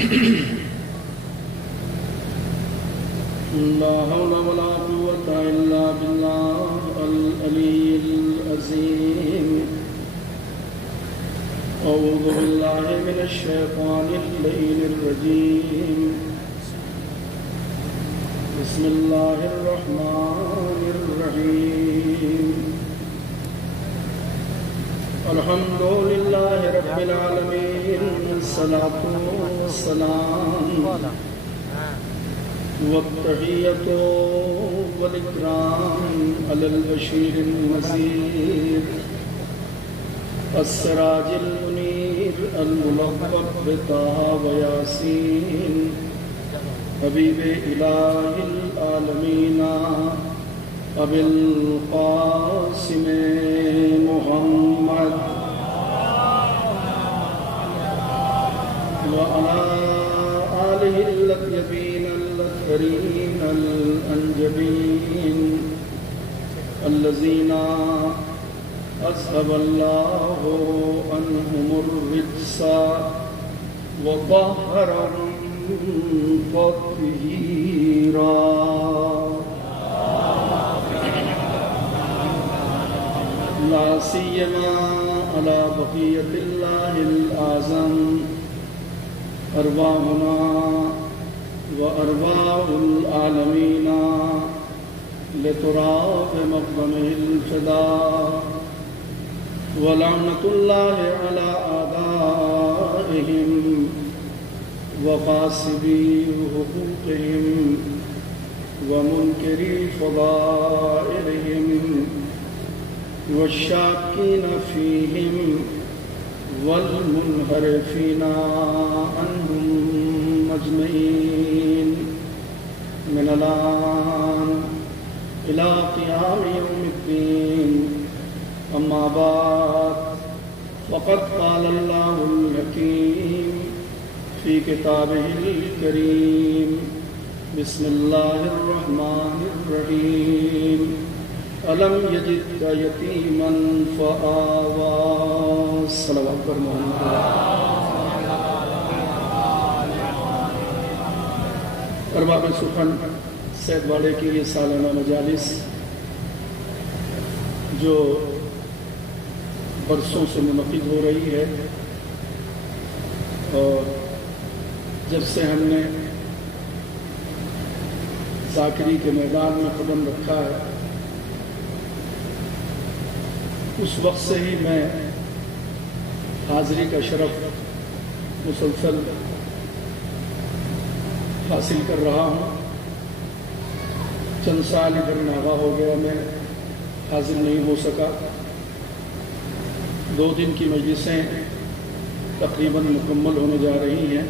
لا حول ولا قوة إلا بالله العلي العظيم أعوذ بالله من الشيطان اللعين الرجيم بسم الله الرحمن الرحيم الحمد لله رب العالمين الصلاة والسلام والتحية والإكرام على البشير النذير السراج المنير الملقب بطه وياسين حبيب إله العالمين أبي القاسم محمد وعلى آله الطيبين الطاهرين الأنجبين الذين أذهب الله عنهم الرجس وطهرهم تطهيرا لا سيما على بقية الله الأعظم أرواحنا وأرواح العالمين لتراب مقدمه الفداء ولعنة الله على أعدائهم وقاسبي حقوقهم ومنكري فضائلهم والشاكين فيهم والمنحرفين عنهم أجمعين من الآن إلى قيام يوم الدين أما بعد فقد قال الله الحكيم في كتابه الكريم بسم الله الرحمن الرحيم ألم يجدك يتيما فآوى صلوات پر محمد ارباب سخن سید واڑے کی یہ سالانہ مجالس جو برسوں سے منعقد ہو رہی ہے اور جب سے ہم نے ذاکری کے میدان میں قدم رکھا ہے اس وقت سے ہی میں حاضری کا شرف مسلسل حاصل کر رہا ہوں. چند سال ادھر ناغا ہو گیا میں حاضر نہیں ہو سکا. 2 دن کی مجلسیں تقریباً مکمل ہونے جا رہی ہیں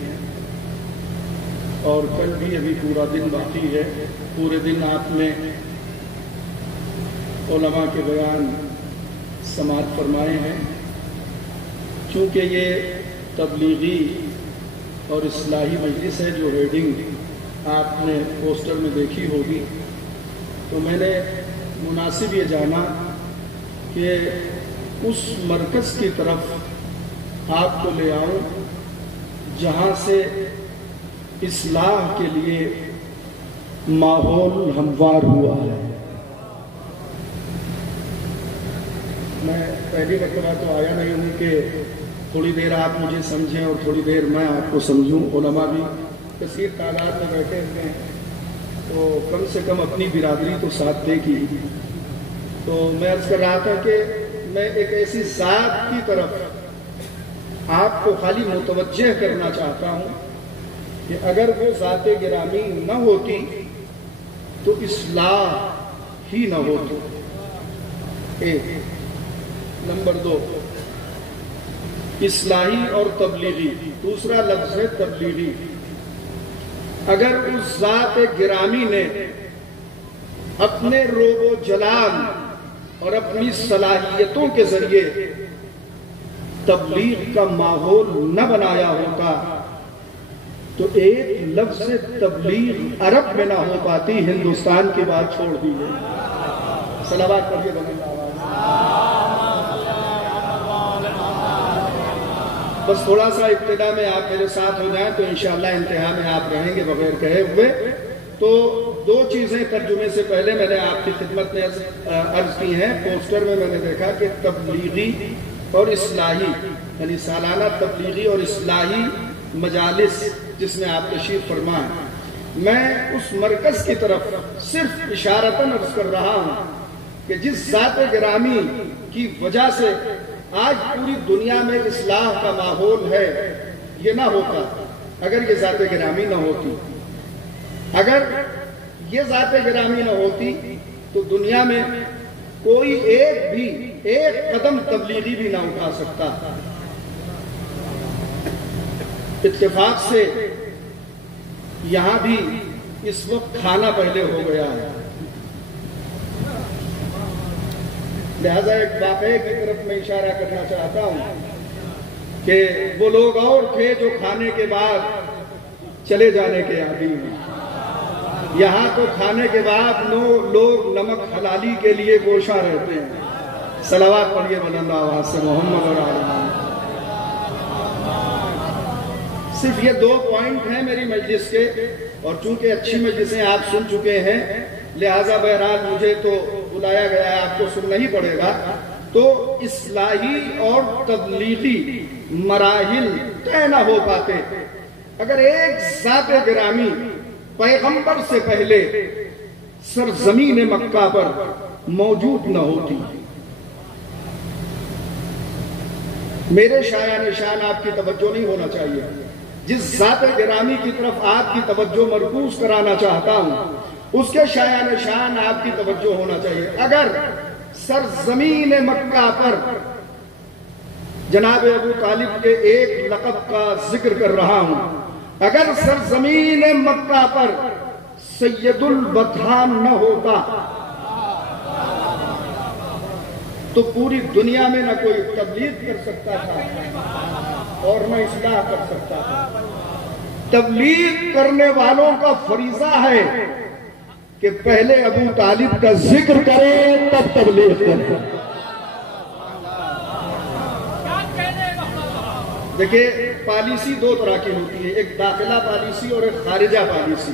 اور کل بھی ابھی پورا دن باقی ہے. پورے دن آپ نے علماء کے بیان سماعت فرمائے ہیں. چونکہ یہ تبلیغی اور اصلاحی مجلس ہے جو ہیڈنگ آپ نے پوسٹر میں دیکھی ہوگی تو میں نے مناسب یہ جانا کہ اس مرکز کی طرف آپ کو لے آؤں جہاں سے اصلاح کے لیے ماحول ہموار ہوا ہے. میں پہلی مرتبہ تو آیا نہیں ہوں کہ تھوڑی دیر آپ مجھے سمجھیں اور تھوڑی دیر میں آپ کو سمجھوں. علماء بھی کثیر تعداد میں بیٹھے ہوئے ہیں تو کم سے کم اپنی برادری تو ساتھ دے گی. تو میں عرض کر رہا تھا کہ میں ایک ایسی ذات کی طرف آپ کو خالی متوجہ کرنا چاہتا ہوں کہ اگر وہ ذات گرامی نہ ہوتی تو اصلاح ہی نہ ہوتی. ایک. نمبر 2 اصلاحی اور تبلیغی. دوسرا لفظ ہے تبلیغی. اگر اس ذات گرامی نے اپنے روب و جلال اور اپنی صلاحیتوں کے ذریعے تبلیغ کا ماحول نہ بنایا ہوتا تو ایک لفظ تبلیغ عرب میں نہ ہو پاتی. ہندوستان کی بات چھوڑ دی ہے. صلوات پڑھیے. بس تھوڑا سا ابتدا میں آپ میرے ساتھ ہو جائیں تو انشاءاللہ انتہا میں آپ رہیں گے بغیر کہے ہوئے. تو دو چیزیں ترجمے سے پہلے میں نے آپ کی خدمت میں عرض کی ہیں. پوسٹر میں نے دیکھا کہ تبلیغی اور اصلاحی، یعنی سالانہ تبلیغی اور اصلاحی مجالس جس میں آپ تشریف فرما ہیں. میں اس مرکز کی طرف صرف اشارتاً عرض کر رہا ہوں کہ جس ذات گرامی کی وجہ سے آج پوری دنیا میں اصلاح کا ماحول ہے، یہ نہ ہوتا اگر یہ ذات گرامی نہ ہوتی. اگر یہ ذات گرامی نہ ہوتی تو دنیا میں کوئی ایک قدم تبلیغی بھی نہ اٹھا سکتا. اتفاق سے یہاں بھی اس وقت کھانا پہلے ہو گیا ہے، لہذا ایک واقعے کی طرف میں اشارہ کرنا چاہتا ہوں کہ وہ لوگ اور تھے جو کھانے کے بعد چلے جانے کے عادی ہیں. یہاں تو کھانے کے بعد لوگ نمک حلالی کے لیے گوشہ رہتے ہیں. صلوات پڑھیے بلند آواز سے محمد اور آل محمد. صرف یہ 2 پوائنٹ ہیں میری مجلس کے، اور چونکہ اچھی مجلسیں آپ سن چکے ہیں لہذا بہرحال مجھے تو بلایا گیا ہے، آپ کو سننا ہی پڑے گا. تو اصلاحی اور تبلیغی مراحل طے نہ ہو پاتے اگر ایک ذات گرامی پیغمبر سے پہلے سرزمین مکہ پر موجود نہ ہوتی. میرے شایع نشان آپ کی توجہ نہیں ہونا چاہیے. جس ذات گرامی کی طرف آپ کی توجہ مرکوز کرانا چاہتا ہوں اس کے شایع نشان آپ کی توجہ ہونا چاہیے. اگر سرزمین مکہ پر جناب ابو طالب کے ایک لقب کا ذکر کر رہا ہوں، اگر سرزمین مکہ پر سید البطحان نہ ہوتا تو پوری دنیا میں نہ کوئی تبلیغ کر سکتا تھا اور نہ اصلاح کر سکتا تھا. تبلیغ کرنے والوں کا فریضہ ہے کہ پہلے ابو طالب کا ذکر کریں تب تبلیغ کریں. دیکھیں پالیسی 2 طرح کی ہوتی ہے، ایک داخلہ پالیسی اور ایک خارجہ پالیسی.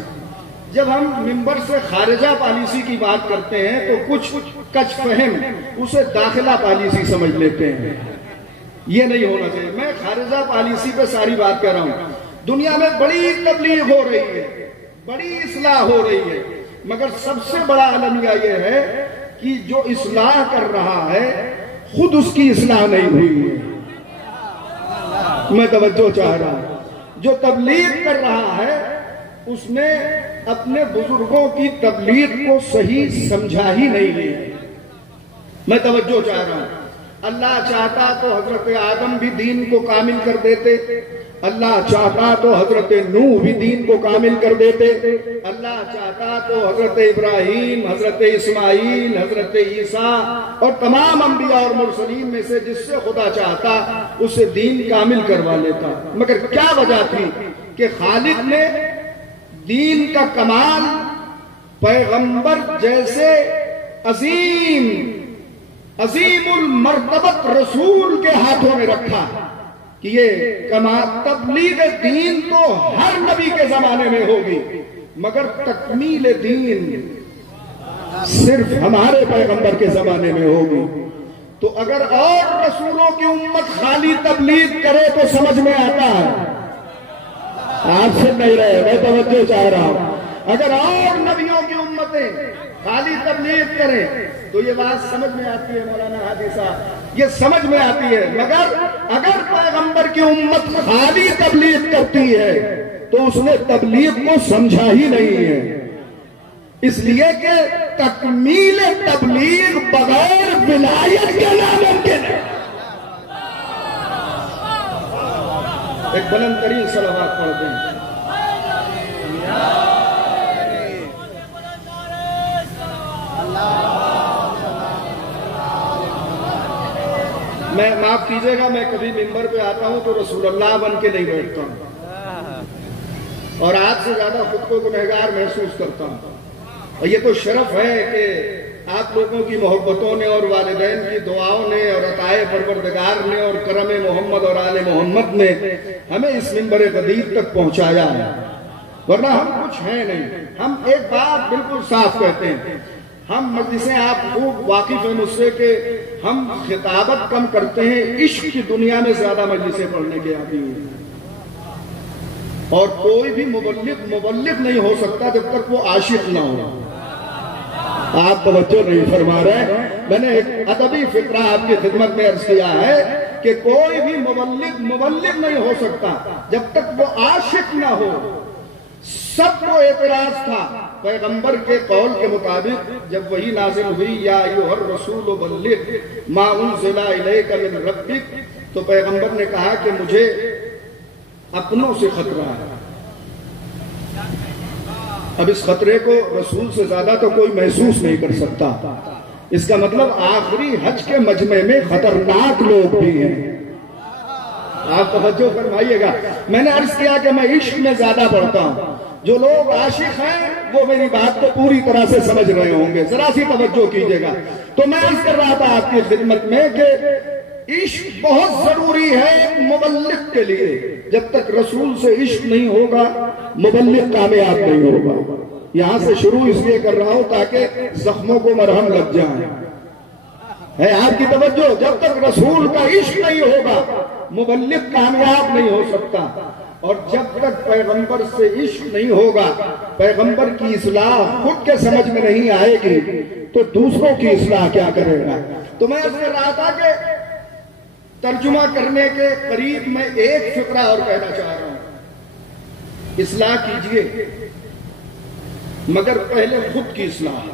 جب ہم ممبر سے خارجہ پالیسی کی بات کرتے ہیں تو کچھ کچھ فہم اسے داخلہ پالیسی سمجھ لیتے ہیں. یہ نہیں ہونا چاہیے. میں خارجہ پالیسی پہ ساری بات کر رہا ہوں. دنیا میں بڑی تبلیغ ہو رہی ہے، بڑی اصلاح ہو رہی ہے، مگر سب سے بڑا المیہ یہ ہے کہ جو اصلاح کر رہا ہے خود اس کی اصلاح نہیں ہوئی ہے. میں توجہ چاہ رہا ہوں. جو تبلیغ کر رہا ہے اس نے اپنے بزرگوں کی تبلیغ کو صحیح سمجھا ہی نہیں ہے. میں توجہ چاہ رہا ہوں. اللہ چاہتا تو حضرت آدم بھی دین کو کامل کر دیتے، اللہ چاہتا تو حضرت نوح بھی دین کو کامل کر دیتے، اللہ چاہتا تو حضرت ابراہیم، حضرت اسماعیل، حضرت عیسیٰ اور تمام انبیاء اور مرسلین میں سے جس سے خدا چاہتا اسے دین کامل کروا لیتا. مگر کیا وجہ تھی کہ خالق نے دین کا کمال پیغمبر جیسے عظیم المرتبت رسول کے ہاتھوں میں رکھا کہ یہ تبلیغ دین تو ہر نبی کے زمانے میں ہوگی مگر تکمیل دین صرف ہمارے پیغمبر کے زمانے میں ہوگی. تو اگر اور رسولوں کی امت خالی تبلیغ کرے تو سمجھ میں آتا ہے. آپ سن نہیں رہے، میں توجہ چاہ رہا ہوں. اگر اور نبیوں کی امتیں خالی تبلیغ کریں تو یہ بات سمجھ میں آتی ہے مولانا ہادی صاحب، یہ سمجھ میں آتی ہے. مگر اگر پیغمبر کی امت خالی تبلیغ کرتی ہے تو اس نے تبلیغ کو سمجھا ہی نہیں ہے. اس لیے کہ تکمیل تبلیغ بغیر ولایت کے ناممکن ہے. ایک بلند ترین صلوات پڑھتے ہیں. میں معاف کیجئے گا، میں کبھی ممبر پہ آتا ہوں تو رسول اللہ بن کے نہیں بیٹھتا ہوں اور آج سے زیادہ خود کو گنہگار محسوس کرتا ہوں. اور یہ تو شرف ہے کہ آپ آپ لوگوں کی محبتوں نے اور والدین کی دعاؤں نے اور عطائے پروردگار نے اور کرم محمد اور آل محمد نے ہمیں اس منبر غدیر تک پہنچایا ہے، ورنہ ہم کچھ ہیں نہیں۔ ہم ایک بات بالکل صاف کہتے ہیں، ہم مجلسیں آپ خوب واقف ہیں مجھ سے کہ ہم خطابت کم کرتے ہیں، عشق کی دنیا میں زیادہ مجلسیں پڑھنے کے عادی ہیں، اور کوئی بھی مبلغ نہیں ہو سکتا جب تک وہ عاشق نہ ہو۔ آپ توجہ نہیں فرما رہے، میں نے ایک ادبی فقرہ آپ کی خدمت میں عرض کیا ہے کہ کوئی بھی مبلغ نہیں ہو سکتا جب تک وہ عاشق نہ ہو۔ سب کو اعتراض تھا پیغمبر کے قول کے مطابق جب وہی نازل ہوئی یا ایھا الرسول بلغ ما انزل الیک من ربک، تو پیغمبر نے کہا کہ مجھے اپنوں سے خطرہ ہے۔ اب اس خطرے کو رسول سے زیادہ تو کوئی محسوس نہیں کر سکتا۔ اس کا مطلب آخری حج کے مجمع میں خطرناک لوگ بھی ہیں۔ آپ توجہ فرمائیے گا، میں نے عرض کیا کہ میں عشق میں زیادہ پڑھتا ہوں، جو لوگ عاشق ہیں وہ میری بات کو پوری طرح سے سمجھ رہے ہوں گے، ذرا سی توجہ کیجئے گا۔ تو میں عرض کر رہا تھا آپ کی خدمت میں کہ عشق بہت ضروری ہے مبلغ کے لیے۔ جب تک رسول سے عشق نہیں ہوگا مبلغ کامیاب نہیں ہوگا۔ یہاں سے شروع اس لیے کر رہا ہوں تاکہ زخموں کو مرہم لگ جائے۔ ہے آپ کی توجہ، جب تک رسول کا عشق نہیں ہوگا مبلغ کامیاب نہیں ہو سکتا، اور جب تک پیغمبر سے عشق نہیں ہوگا، پیغمبر کی اصلاح خود کے سمجھ میں نہیں آئے گی تو دوسروں کی اصلاح کیا کرے گا۔ تو میں اس کر رہا تھا کہ ترجمہ کرنے کے قریب میں ایک فقرہ اور کہنا چاہ رہا ہوں، اصلاح کیجئے مگر پہلے خود کی اصلاح۔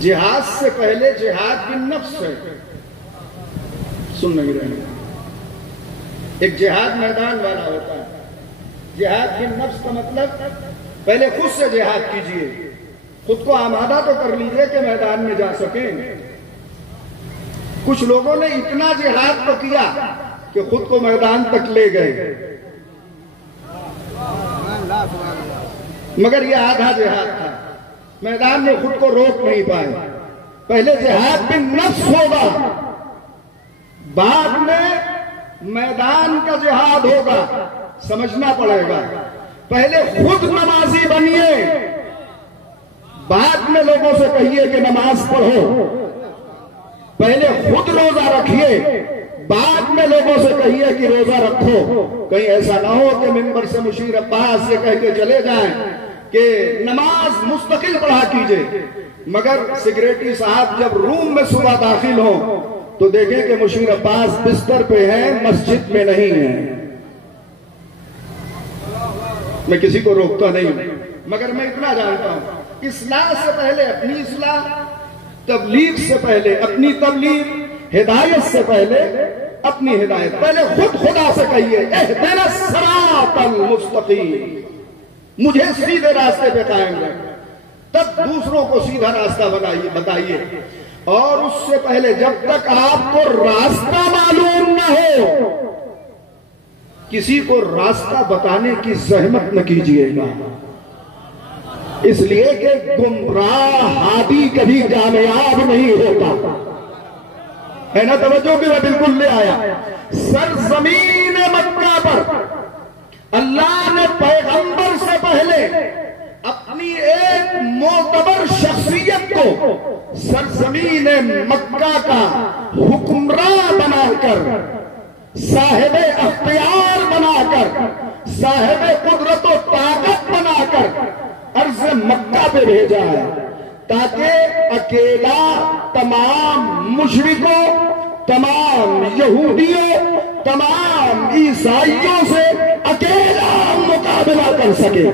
جہاد سے پہلے جہاد بالنفس ہے، سن نہیں رہے، ایک جہاد میدان والا ہوتا ہے۔ جہاد بالنفس کا مطلب پہلے خود سے جہاد کیجئے، خود کو آمادہ تو کر لیجئے کہ میدان میں جا سکیں۔ کچھ لوگوں نے اتنا جہاد تو کیا کہ خود کو میدان تک لے گئے، مگر یہ آدھا جہاد تھا، میدان میں خود کو روک نہیں پائے۔ پہلے جہاد بالنفس ہوگا، بعد میں میدان کا جہاد ہوگا، سمجھنا پڑے گا۔ پہلے خود نمازی بنیے، بعد میں لوگوں سے کہیے کہ نماز پڑھو۔ پہلے خود روزہ رکھیے، بعد میں لوگوں سے کہیے کہ روزہ رکھو۔ کہیں ایسا نہ ہو کہ منبر سے مشیر عباس یہ کہہ کے چلے جائیں کہ نماز مستقل پڑھا کیجئے، مگر سیکریٹری صاحب جب روم میں صبح داخل ہوں تو دیکھیں کہ مشیر عباس بستر پہ ہیں، مسجد میں نہیں ہیں۔ میں کسی کو روکتا نہیں ہوں، مگر میں اتنا جانتا ہوں، اصلاح سے پہلے اپنی اصلاح، تبلیغ سے پہلے اپنی تبلیغ، ہدایت سے پہلے اپنی ہدایت۔ پہلے خود خدا سے کہیے اہدنا الصراط المستقیم، مجھے سیدھے راستے پہ قائم رکھ، تب دوسروں کو سیدھا راستہ بتائیے۔ اور اس سے پہلے جب تک آپ کو راستہ معلوم نہ ہو کسی کو راستہ بتانے کی زحمت نہ کیجیے گا، اس لیے کہ گمراہ ہادی کبھی کامیاب نہیں ہوتا ہے نا۔ توجہ کہ میں بالکل لے آیا۔ سرزمین مکہ پر اللہ نے پیغمبر سے پہلے اپنی ایک معتبر شخصیت کو سرزمین مکہ کا حکمراں بنا کر، صاحب اختیار بنا کر، صاحب قدرت و طاقت بنا کر عرض مکہ پہ بھیجا ہے، تاکہ اکیلا تمام مشرکوں، تمام یہودیوں، تمام عیسائیوں سے اکیلا مقابلہ کر سکے۔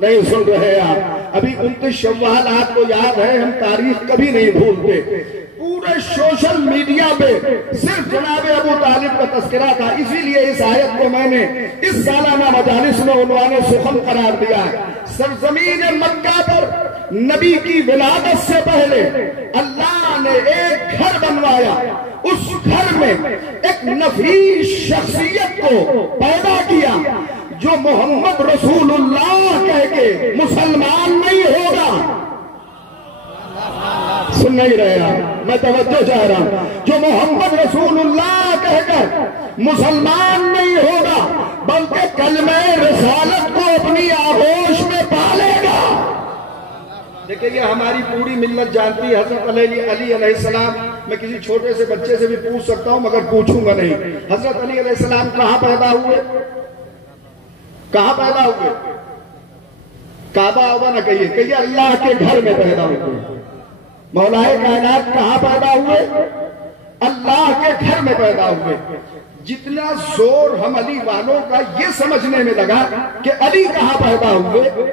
نہیں سن رہے آپ؟ ابھی 29 شوال آپ کو یاد ہے، ہم تاریخ کبھی نہیں بھولتے۔ پورے سوشل میڈیا پہ صرف جناب ابو طالب کا تذکرہ تھا، اسی لیے اس آیت کو میں نے اس سالانہ مجالس میں عنوان سخن قرار دیا ہے۔ سرزمین مکہ پر نبی کی ولادت سے پہلے اللہ نے ایک گھر بنوایا، اس گھر میں ایک نفیس شخصیت کو پیدا کیا جو محمد رسول اللہ کہہ کے مسلمان نہیں ہوگا سن نہیں رہے آپ، میں توجہ چاہ رہا ہوں. جو محمد رسول اللہ کہہ کر مسلمان نہیں ہوگا بلکہ کلمہ رسالت کو اپنی آغوش میں پالے گا. دیکھیں یہ ہماری پوری ملت جانتی ہے. حضرت علی علیہ السلام، میں کسی چھوٹے سے بچے سے بھی پوچھ سکتا ہوں مگر پوچھوں گا نہیں. حضرت علی علیہ السلام کہاں پیدا ہوئے؟ کہاں پیدا ہوئے؟ کعبہ ہوگا نہ کہیے اللہ کے گھر میں پیدا ہوئے. مولائے کائنات کہاں پیدا ہوئے؟ اللہ کے گھر میں پیدا ہوئے. جتنا زور ہم علی والوں کا یہ سمجھنے میں لگا کہ علی کہاں پیدا ہوئے،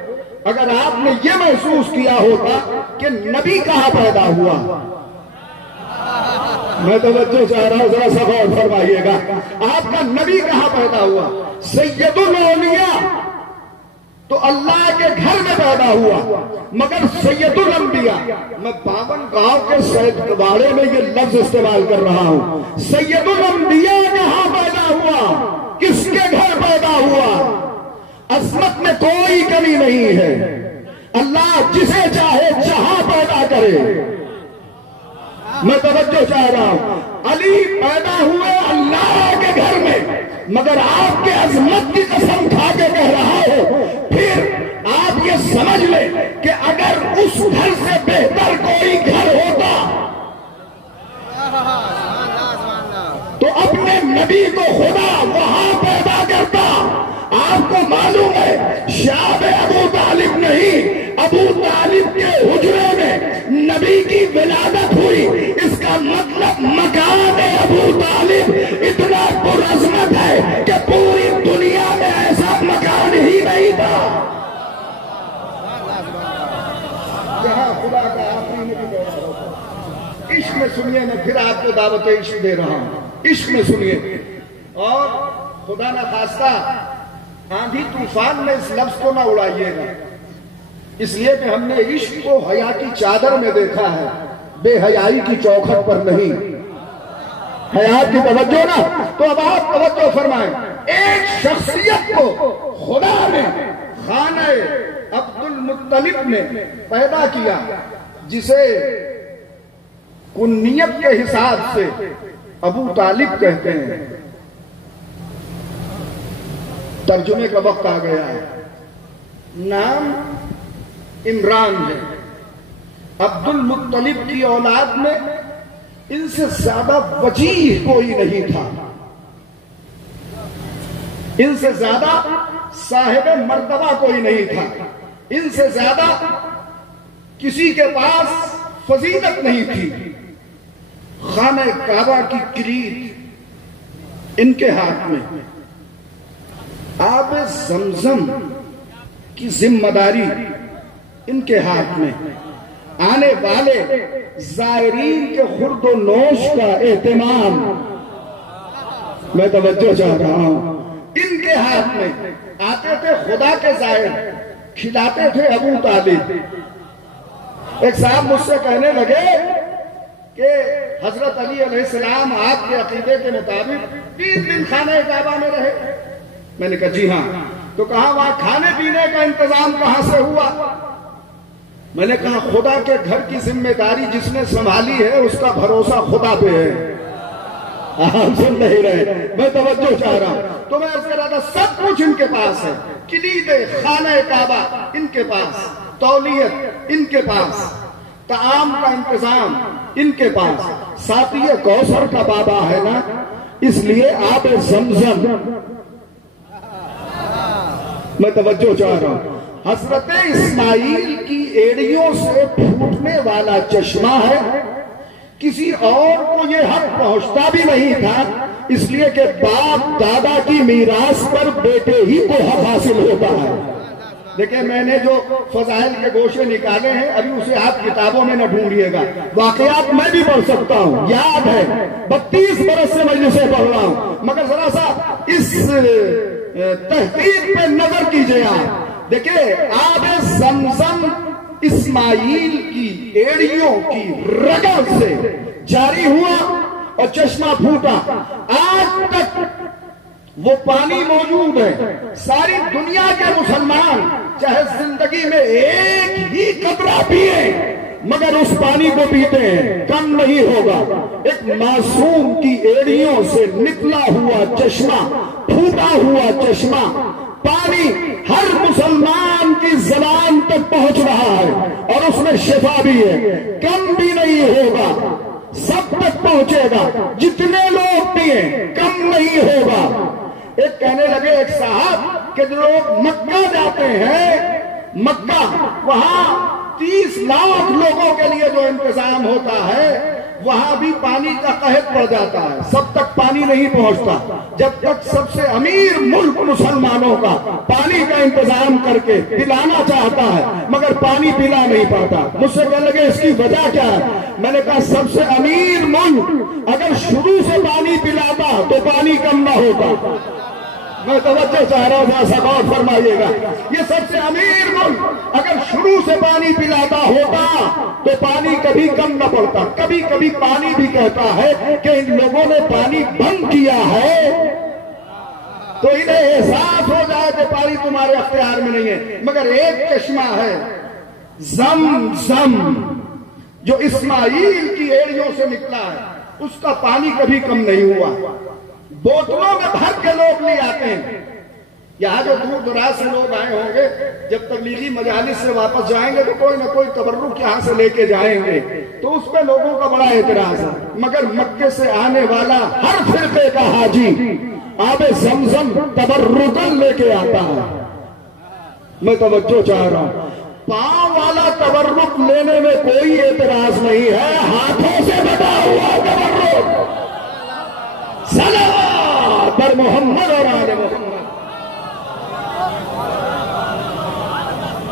اگر آپ نے یہ محسوس کیا ہوتا کہ نبی کہاں پیدا ہوا. میں توجہ چاہ رہا ہوں، ذرا سا غور فرمائیے گا. آپ کا نبی کہاں پیدا ہوا؟ سید الاولیاء تو اللہ کے گھر میں پیدا ہوا، مگر سید الانبیاء، میں 52 گاؤں کے سید بارے میں یہ لفظ استعمال کر رہا ہوں. سید الانبیاء کہاں پیدا ہوا؟ کس کے گھر پیدا ہوا؟ عظمت میں کوئی کمی نہیں ہے. اللہ جسے چاہے جہاں پیدا کرے. میں توجہ چاہ رہا ہوں. علی پیدا ہوئے اللہ کے گھر میں، مگر آپ کے عظمت کی قسم کھا کے کہہ رہا ہو، پھر آپ یہ سمجھ لیں کہ اگر اس گھر سے بہتر کوئی گھر ہوتا تو اپنے نبی کو خدا وہاں پیدا کرتا. آپ کو معلوم ہے شاب ابو طالب نہیں، ابو طالب کے حجرے میں نبی کی ولادت ہوئی. اس کا مطلب مکان ابو طالب اتنا پرعظمت ہے کہ پوری دنیا میں ایسا مکان ہی نہیں تھا جہاں خدا کا آخری نبی پیدا ہوتا. عشق میں سنیے، میں پھر آپ کو دعوت عشق دے رہا ہوں. عشق میں سنیے، اور خدا نہ خواستہ آندھی طوفان میں اس لفظ کو نہ اڑائیے گا، اس لیے کہ ہم نے عشق کو حیا کی چادر میں دیکھا ہے، بے حیائی کی چوکھٹ پر نہیں. حیات کی توجہ نا، تو اب آپ توجہ فرمائیں. ایک شخصیت کو خدا نے خانہ عبد المطلب نے پیدا کیا، جسے کنیت کے حساب سے ابو طالب کہتے ہیں. ترجمے کا وقت آ گیا ہے. نام عمران ہے. عبد المطلب کی اولاد میں ان سے زیادہ وجیح کوئی نہیں تھا، ان سے زیادہ صاحب مرتبہ کوئی نہیں تھا، ان سے زیادہ کسی کے پاس فضیلت نہیں تھی. خانہ کعبہ کی کلید ان کے ہاتھ میں، آب زمزم کی ذمہ داری ان کے ہاتھ میں، آنے والے زائرین کے خورد و نوش کا اہتمام، میں توجہ چاہ رہا ہوں، ان کے ہاتھ میں. آتے تھے خدا کے زائر، کھلاتے تھے ابو طالب. ایک صاحب مجھ سے کہنے لگے کہ حضرت علی علیہ السلام آپ کے عقیدے کے مطابق 3 دن خانہ کعبہ میں رہے. میں نے کہا جی ہاں. تو کہا وہاں کھانے پینے کا انتظام کہاں سے ہوا؟ میں نے کہا خدا کے گھر کی ذمہ داری جس نے سنبھالی ہے اس کا بھروسہ خدا پہ ہے. آپ سن نہیں رہے، میں توجہ چاہ رہا ہوں. تو میں عرض کر رہا تھا سب کچھ ان کے پاس ہے. کلید خانہ کعبہ ان کے پاس، تولیت ان کے پاس، طعام کا انتظام ان کے پاس. ساتھی کوثر کا بابا ہے نا، اس لیے آب زمزم. میں توجہ چاہ رہا ہوں. حضرت اسماعیل کی ایڑیوں سے پھوٹنے والا چشمہ ہے. کسی اور کو یہ حق پہنچتا بھی نہیں تھا، اس لیے کہ باپ دادا کی میراث پر بیٹے ہی کو حق حاصل ہوتا ہے. دیکھیں میں نے جو فضائل کے گوشے نکالے ہیں ابھی اسے آپ کتابوں میں نہ ڈھونڈیے گا، واقعات میں بھی پڑھ سکتا ہوں، یاد ہے 32 برس سے مجلسیں پڑھ رہا ہوں. مگر ذرا سا اس تحقیق پہ نظر کیجئے. آپ دیکھیں آب زمزم اسماعیل کی ایڑیوں کی رگوں سے جاری ہوا اور چشمہ پھوٹا. آج تک وہ پانی موجود ہے. ساری دنیا کے مسلمان چاہے زندگی میں ایک ہی قطرہ پیئے مگر اس پانی کو پیتے ہیں کم نہیں ہوگا۔ ایک معصوم کی ایڑیوں سے نکلا ہوا چشمہ، پھوٹا ہوا چشمہ، پانی ہر مسلمان کی زبان تک پہنچ رہا ہے اور اس میں شفا بھی ہے، کم بھی نہیں ہوگا، سب تک پہنچے گا، جتنے لوگ پیئیں کم نہیں ہوگا۔ ایک کہنے لگے ایک صاحب کہ جو لوگ مکہ جاتے ہیں، مکہ وہاں 30 لاکھ لوگوں کے لیے جو انتظام ہوتا ہے، وہاں بھی پانی کا قحط پڑ جاتا ہے، سب تک پانی نہیں پہنچتا۔ جب تک سب سے امیر ملک مسلمانوں کا پانی کا انتظام کر کے پلانا چاہتا ہے مگر پانی پلا نہیں پاتا۔ مجھ سے کہنے لگے اس کی وجہ کیا ہے؟ میں نے کہا سب سے امیر ملک اگر شروع سے پانی پلاتا تو پانی کم نہ ہوتا۔ میں توجہ چاہ رہا ہوں، ایسا غور فرمائیے گا، یہ سب سے امیر ملک اگر شروع سے پانی پلاتا ہوتا تو پانی کبھی کم نہ پڑتا۔ کبھی کبھی پانی بھی کہتا ہے کہ ان لوگوں نے پانی بند کیا ہے تو انہیں احساس ہو جائے کہ پانی تمہارے اختیار میں نہیں ہے۔ مگر ایک چشمہ ہے زمزم جو اسماعیل کی ایڑیوں سے نکلا ہے، اس کا پانی کبھی کم نہیں ہوا۔ بوتلوں میں بھر کے لوگ لے آتے ہیں، یہاں جو دور دراز سے لوگ آئے ہوں گے جب تبلیغی مجالس سے واپس جائیں گے تو کوئی نہ کوئی تبرک یہاں سے لے کے جائیں گے، تو اس پہ لوگوں کا بڑا اعتراض ہے۔ مگر مکے سے آنے والا ہر فرقے کا حاجی آب زمزم تبرکن لے کے آتا ہے۔ میں توجہ چاہ رہا ہوں، پاؤں والا تبرک لینے میں کوئی اعتراض نہیں ہے، ہاتھوں سے بٹا ہوا تبرک، صلوات بر محمد اور آل محمد۔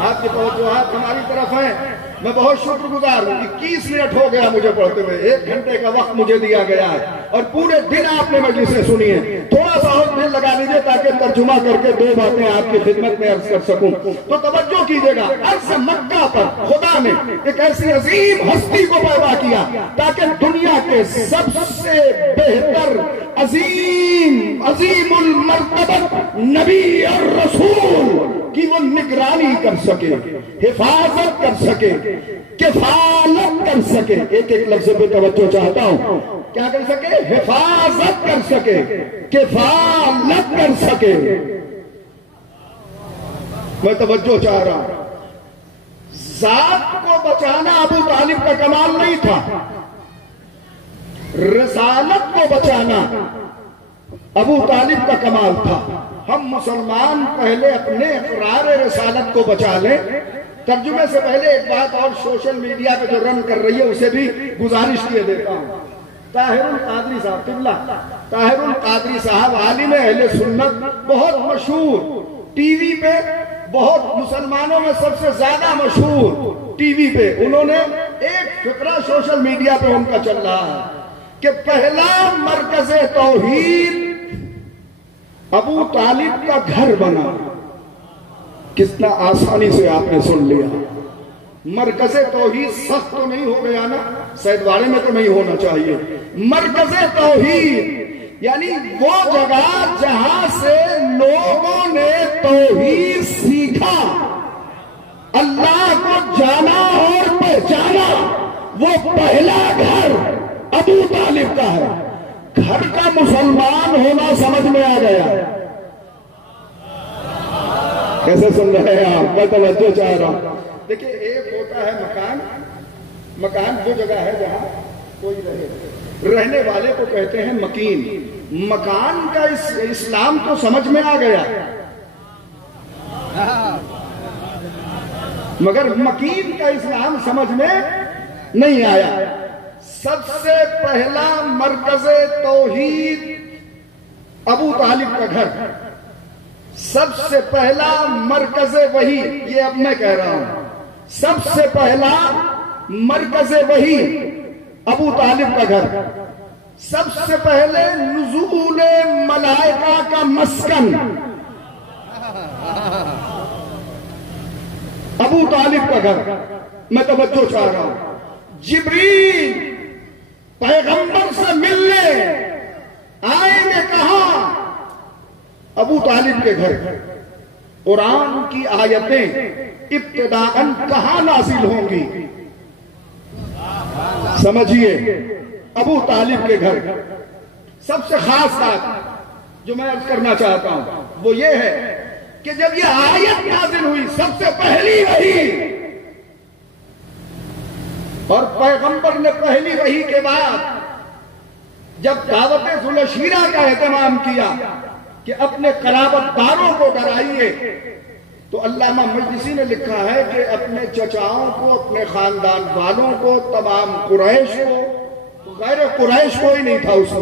آپ کی توجہات ہماری طرف ہیں، میں بہت شکر گزار ہوں۔ 21 منٹ ہو گیا مجھے پڑھتے ہوئے، 1 گھنٹے کا وقت مجھے دیا گیا ہے اور پورے دن آپ نے مجلسیں سنی ہیں۔ تھوڑا سا اور دل لگا لیجیے تاکہ ترجمہ کر کے 2 باتیں آپ کی خدمت میں عرض کر سکوں۔ تو توجہ کیجیے گا، عرض مکہ پر خدا نے ایک ایسی عظیم ہستی کو پیدا کیا تاکہ دنیا کے سب سے بہتر عظیم المرتبت نبی اور رسول کی وہ نگرانی کر سکے، حفاظت کر سکے، کفالت کر سکے۔ ایک ایک لفظ پہ توجہ چاہتا ہوں، کیا کر سکے؟ حفاظت کر سکے، کفالت کر سکے۔ میں توجہ چاہ رہا ہوں، ذات کو بچانا ابو طالب کا کمال نہیں تھا، رسالت کو بچانا ابو طالب کا کمال تھا۔ ہم مسلمان پہلے اپنے اقرار رسالت کو بچا لیں۔ ترجمے سے پہلے ایک بات اور سوشل میڈیا پہ جو رن کر رہی ہے اسے بھی گزارش کیے دیتا ہوں۔ طاہر القادری صاحب، قبلہ طاہر القادری صاحب عالم اہل سنت، بہت مشہور، ٹی وی پہ بہت، مسلمانوں میں سب سے زیادہ مشہور ٹی وی پہ، انہوں نے ایک فقرہ سوشل میڈیا پہ ان کا چل رہا ہے کہ پہلا مرکز توحید ابو طالب کا گھر بنا۔ کتنا آسانی سے آپ نے سن لیا۔ مرکز توحید سخت تو نہیں ہو گیا نا، سیدواڑے میں تو نہیں ہونا چاہیے۔ مرکز توحید یعنی وہ جگہ جہاں سے لوگوں نے توحید سیکھا، اللہ کو جانا اور پہچانا، وہ پہلا گھر ابو طالب کا ہے۔ گھر کا مسلمان ہونا سمجھ میں آ گیا۔ کیسے سن رہے ہیں آپ؟ میں توجہ چاہ رہا ہوں۔ دیکھیں، ایک ہوتا ہے مکان، مکان وہ جگہ ہے جہاں کوئی رہنے والے کو کہتے ہیں مکین۔ مکان کا اسلام تو سمجھ میں آ گیا مگر مکین کا اسلام سمجھ میں نہیں آیا۔ سب سے پہلا مرکز توحید ابو طالب کا گھر، سب سے پہلا مرکز وحی، یہ اب میں کہہ رہا ہوں، سب سے پہلا مرکز وحی ابو طالب کا گھر، سب سے پہلے نزول ملائکہ کا مسکن ابو طالب کا گھر۔ میں توجہ چاہ رہا ہوں، جبریل پیغمبر سے ملنے آئیں گے کہاں؟ ابو طالب کے گھر۔ قرآن کی آیتیں ابتداءً کہاں نازل ہوں گی؟ سمجھیے ابو طالب کے گھر سب سے خاص بات جو میں عرض کرنا چاہتا ہوں وہ یہ ہے کہ جب یہ آیت نازل ہوئی سب سے پہلی وحی، اور پیغمبر نے پہلی وحی کے بعد جب دعوت ذوالشیرہ کا اہتمام کیا کہ اپنے قرابت داروں کو ڈرائیے، تو علامہ مجلسی نے لکھا ہے کہ اپنے چچاؤں کو، اپنے خاندان والوں کو، تمام قریش کو، غیر قریش کوئی نہیں تھا اس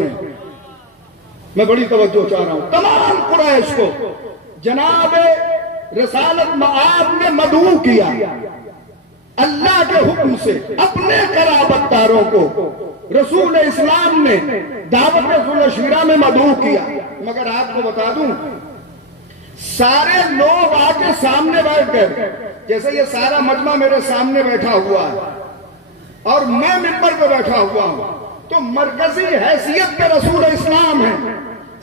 میں بڑی توجہ چاہ رہا ہوں، تمام قریش کو جناب رسالت معاد نے مدعو کیا اللہ کے حکم سے، اپنے قرابت داروں کو رسول اسلام نے دعوت ذوالشیرہ میں مدعو کیا۔ مگر آپ کو بتا دوں سارے لوگ آ کے سامنے بیٹھ گئے، جیسے یہ سارا مجمع میرے سامنے بیٹھا ہوا ہے اور میں منبر پہ بیٹھا ہوا ہوں، تو مرکزی حیثیت پہ رسول اسلام ہے،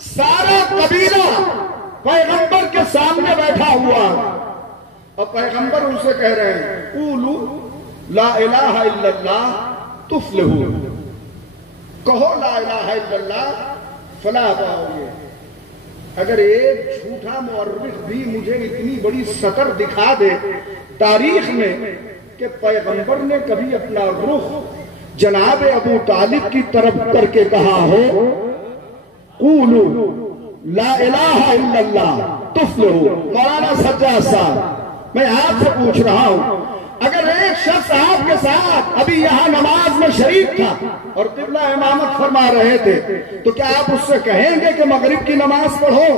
سارا قبیلہ پیغمبر کے سامنے بیٹھا ہوا ہے، اور پیغمبر ان سے کہہ رہے ہیں قولوا لا الہ الا اللہ تفلحوا، کہو لا الہ الا اللہ فلاح پاؤ گے۔ اگر ایک جھوٹا مورخ بھی مجھے اتنی بڑی سطر دکھا دے تاریخ میں کہ پیغمبر نے کبھی اپنا رخ جناب ابو طالب کی طرف کر کے کہا ہو قولوا لا الہ الا اللہ تفلحوا، مولانا سجاد صاحب میں آپ سے پوچھ رہا ہوں اگر ایک شخص آپ کے ساتھ ابھی یہاں نماز میں شریک تھا اور قبلہ امامت فرما رہے تھے تو کیا آپ اس سے کہیں گے کہ مغرب کی نماز پڑھو؟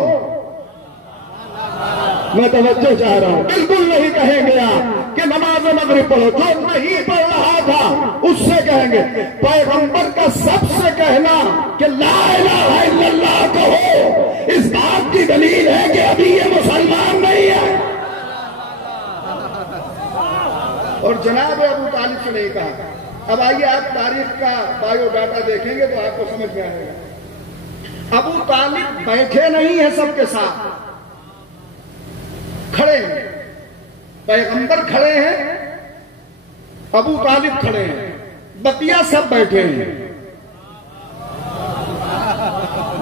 میں توجہ چاہ رہا ہوں، بالکل نہیں کہیں گے آپ کہ نماز مغرب پڑھو، جو نہیں پڑھ رہا تھا اس سے کہیں گے۔ پیغمبر کا سب سے کہنا کہ لا الہ الا اللہ کہو، اس بات کی دلیل ہے کہ ابھی یہ مسلمان نہیں ہے، اور جناب ابو طالب سے نہیں کہا۔ اب آئیے آپ تاریخ کا بایو ڈاٹا دیکھیں گے تو آپ کو سمجھ میں آئے گا۔ ابو طالب بیٹھے نہیں ہیں سب کے ساتھ، کھڑے ہیں، پیغمبر کھڑے ہیں، ابو طالب کھڑے ہیں، بقیہ سب بیٹھے ہیں۔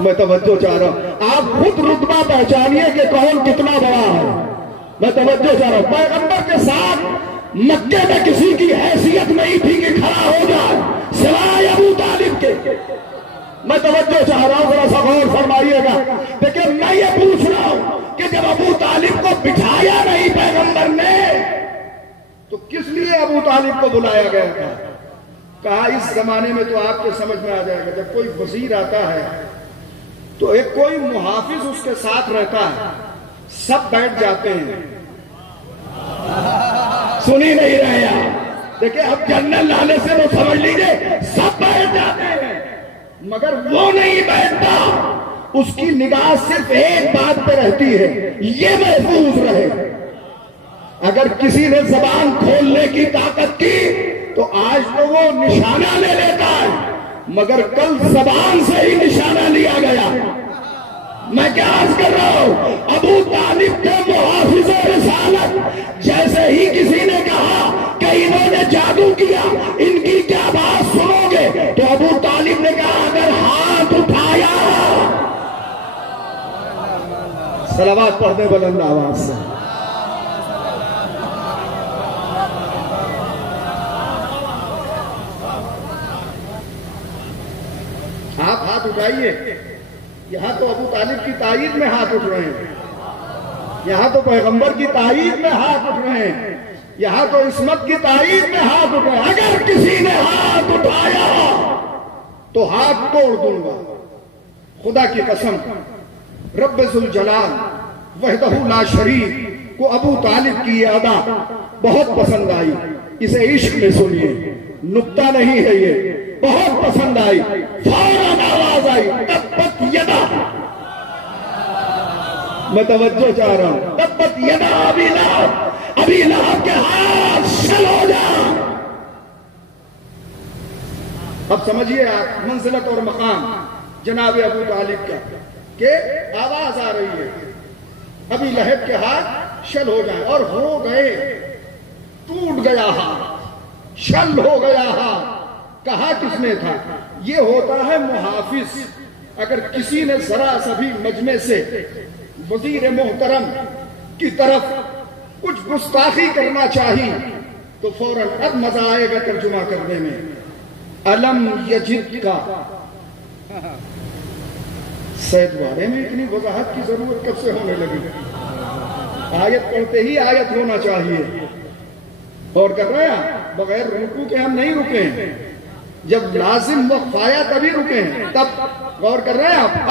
میں توجہ چاہ رہا ہوں، آپ خود رتبہ پہچانیے کہ کون کتنا بڑا ہے۔ میں توجہ چاہ رہا ہوں، پیغمبر کے ساتھ مکے میں کسی کی حیثیت نہیں تھی کہ کھڑا ہو جائے سوائے ابو طالب کے۔ میں توجہ چاہ رہا ہوں، ذرا سا غور فرمائیے گا۔ لیکن میں یہ پوچھ رہا ہوں کہ جب ابو طالب کو بٹھایا نہیں پیغمبر نے تو کس لیے ابو طالب کو بلایا گیا تھا؟ کہا اس زمانے میں تو آپ کے سمجھ میں آ جائے گا، جب کوئی وزیر آتا ہے تو ایک کوئی محافظ اس کے ساتھ رہتا ہے، سب بیٹھ جاتے ہیں۔ سنی نہیں رہے آپ، دیکھیں اب جنرل لانے سے وہ سمجھ لیجئے سب بیٹھ جاتے ہیں، مگر وہ نہیں بیٹھتا، اس کی نگاہ صرف ایک بات پہ رہتی ہے، یہ محفوظ رہے۔ اگر کسی نے زبان کھولنے کی طاقت کی تو آج تو وہ نشانہ لے لیتا ہے، مگر کل زبان سے ہی نشانہ لیا گیا۔ میں کیا عرض کر رہا ہوں، ابو طالب کے محافظ رسالت جیسے ہی کسی نے کہا کہ انہوں نے جادو کیا، ان کی کیا بات سنو گے، تو ابو طالب نے کہا اگر ہاتھ اٹھایا، صلوات پڑھنے بلند آواز سے، آپ ہاتھ اٹھائیے۔ یہاں تو ابو طالب کی تائید میں ہاتھ اٹھ رہے ہیں، یہاں تو پیغمبر کی تائید میں ہاتھ اٹھ رہے ہیں، یہاں تو عصمت کی تائید میں ہاتھ اٹھ رہے ہیں۔ اگر کسی نے ہاتھ اٹھایا تو ہاتھ توڑ دوں گا۔ خدا کی قسم، رب ذوالجلال وحدہ لا شریک کو ابو طالب کی یہ ادا بہت پسند آئی۔ اسے عشق میں سنیے، نکتہ نہیں ہے یہ، بہت پسند آئی۔ فوراً آواز آئی تبت یدا، میں توجہ چاہ رہا ہوں، تبت یدا ابی لہب، ابی لہب کے ہاتھ شل ہو جائیں۔ اب سمجھیے آپ منزلت اور مقام جناب ابو طالب کا، کہ آواز آ رہی ہے ابی لہب کے ہاتھ شل ہو جائیں، اور ہو گئے، ٹوٹ گیا ہاتھ، شل ہو گیا ہاتھ۔ کہا کس نے تھا؟ یہ ہوتا ہے محافظ. اگر کسی نے ذرا سا بھی مجمع سے وزیر محترم کی طرف کچھ گستاخی کرنا چاہی تو فوراً اب مزہ آئے گا ترجمہ کرنے میں. علم یجد کا سید بارے میں اتنی وضاحت کی ضرورت کب سے ہونے لگی؟ آیت پڑھتے ہی آیت ہونا چاہیے. اور کر رہے ہیں بغیر رکوع کے ہم نہیں رکے ہیں. جب لازم وقف آیا تبھی رکے ہیں. تب غور کر رہے ہیں آپ.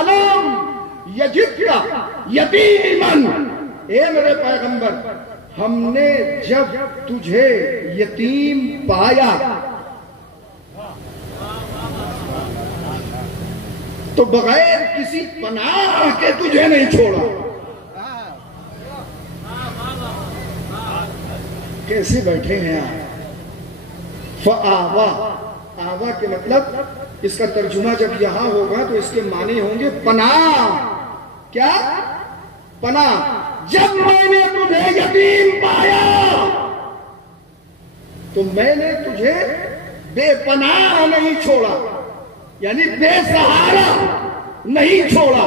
علم یجد کا یتیمن، اے میرے پیغمبر ہم نے جب تجھے یتیم پایا تو بغیر کسی پناہ کے تجھے نہیں چھوڑا. کیسے بیٹھے ہیں آپ؟ فآوا، آوا کے مطلب اس کا ترجمہ جب یہاں ہوگا تو اس کے معنی ہوں گے پناہ. کیا؟ پناہ. جب میں نے تجھے یتیم پایا تو میں نے تجھے بے پناہ نہیں چھوڑا، یعنی بے سہارا نہیں چھوڑا.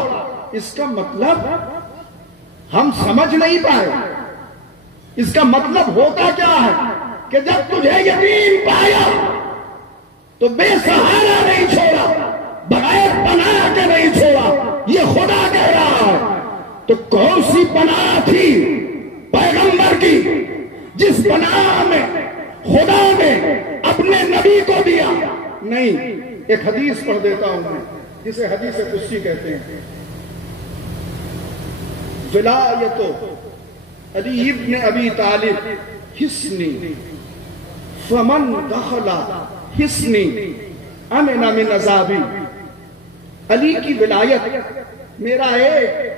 اس کا مطلب ہم سمجھ نہیں پائے. اس کا مطلب ہوتا کیا ہے کہ جب تجھے یتیم پایا تو بے سہارا نہیں چھوڑا، بغیر پناہ کے نہیں چھوڑا. یہ خدا کہہ رہا ہے. تو کون سی پناہ تھی پیغمبر کی جس پناہ میں خدا نے اپنے نبی کو دیا؟ نہیں. ایک حدیث پڑھ دیتا ہوں میں جسے حدیث قدسی کہتے ہیں. ولایت علی ابن ابی طالب حصنی فمن دخل حصنی امن من عذابی. علی کی ولایت میرا ایک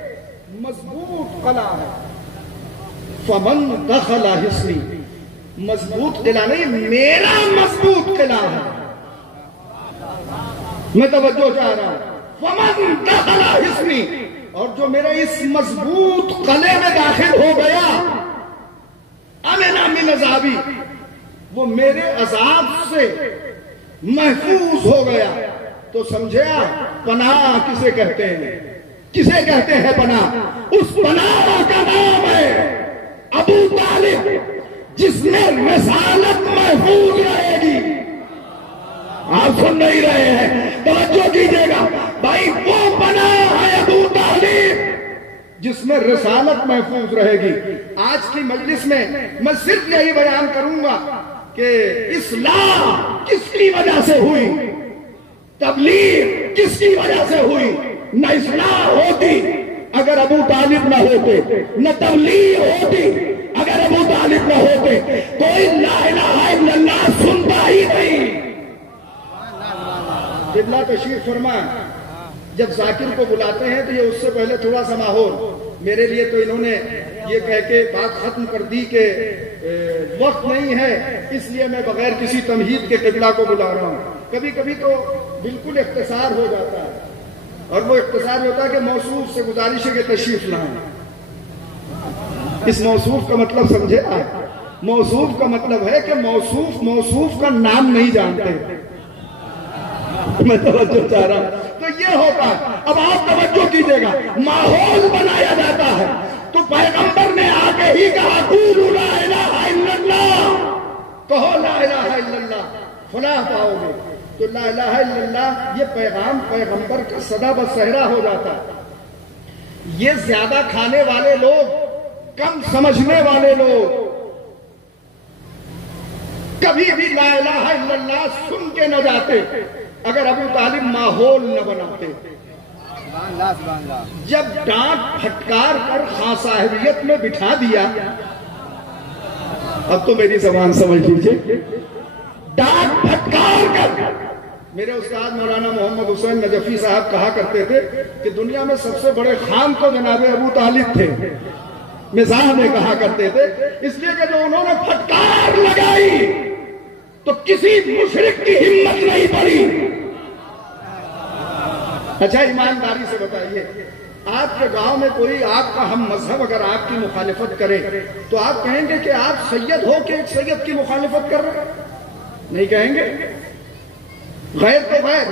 مضبوط قلعہ ہے. فمن دخل حصنی، مضبوط قلعہ نہیں، میرا مضبوط قلعہ ہے. میں توجہ چاہ رہا ہوں. فمن دخل حصنی، اور جو میرے اس مضبوط قلعے میں داخل ہو گیا، امن من عذابی، وہ میرے عذاب سے محفوظ ہو گیا. تو سمجھے آپ پناہ کسے کہتے ہیں؟ کسے کہتے ہیں پناہ؟ اس پناہ کا نام ہے ابو طالب، جس میں رسالت محفوظ رہے گی. آپ سن نہیں رہے ہیں؟ توجہ کیجیے گا بھائی. وہ پناہ ہے ابو طالب جس میں رسالت محفوظ رہے گی. آج کی مجلس میں میں صرف یہی بیان کروں گا کہ اصلاح کس کی وجہ سے ہوئی، تبلیغ کس کی وجہ سے ہوئی. نہ اصلاح ہوتی اگر ابو طالب نہ ہوتے، نہ تبلیغ ہوتی اگر ابو طالب نہ ہوتے. کوئی لا الہ الا اللہ سنتا ہی نہیں. قبلہ تشریف فرمائیں. جب ذاکر کو بلاتے ہیں تو یہ اس سے پہلے تھوڑا سا ماحول. میرے لیے تو انہوں نے یہ کہہ کے بات ختم کر دی کہ وقت نہیں ہے، اس لیے میں بغیر کسی تمہید کے قبلہ کو بلا رہا ہوں. کبھی کبھی تو بالکل اختصار ہو جاتا ہے، اور وہ اختصار ہوتا ہے کہ موصوف سے گزارش ہے کہ تشریف لائیں. اس موصوف کا مطلب سمجھے آپ؟ موصوف کا مطلب ہے کہ موصوف کا نام نہیں جانتے. میں توجہ چاہ رہا ہوں. تو یہ ہوتا ہے. اب آپ توجہ کیجیے گا. ماحول بنایا جاتا ہے تو پیغمبر نے آ کے ہی کہا قولوا لا الہ الا اللہ، کہو لا الہ الا اللہ فلاح پاؤ گے. تو لا الہ الا اللہ یہ پیغام پیغمبر کا سدا بصہرا ہو جاتا ہے. یہ زیادہ کھانے والے لوگ، کم سمجھنے والے لوگ کبھی بھی لا الہ الا اللہ سن کے نہ جاتے اگر ابو طالب ماحول نہ بناتے. جب ڈانٹ پھٹکار کر خاں صاحبیت میں بٹھا دیا، اب تو میری زبان سمجھ لیجیے، ڈانٹ پھٹکار کر. میرے استاد مولانا محمد حسین نجفی صاحب کہا کرتے تھے کہ دنیا میں سب سے بڑے خان تو جناب ابو طالب تھے. مزاح میں کہا کرتے تھے، اس لیے کہ جو انہوں نے پھٹکار لگائی تو کسی مشرک کی ہمت نہیں پڑی. اچھا ایمانداری سے بتائیے، آپ کے گاؤں میں کوئی آپ کا ہم مذہب اگر آپ کی مخالفت کرے تو آپ کہیں گے کہ آپ سید ہو کہ ایک سید کی مخالفت کر رہے ہیں؟ نہیں کہیں گے؟ غیر تو غیر،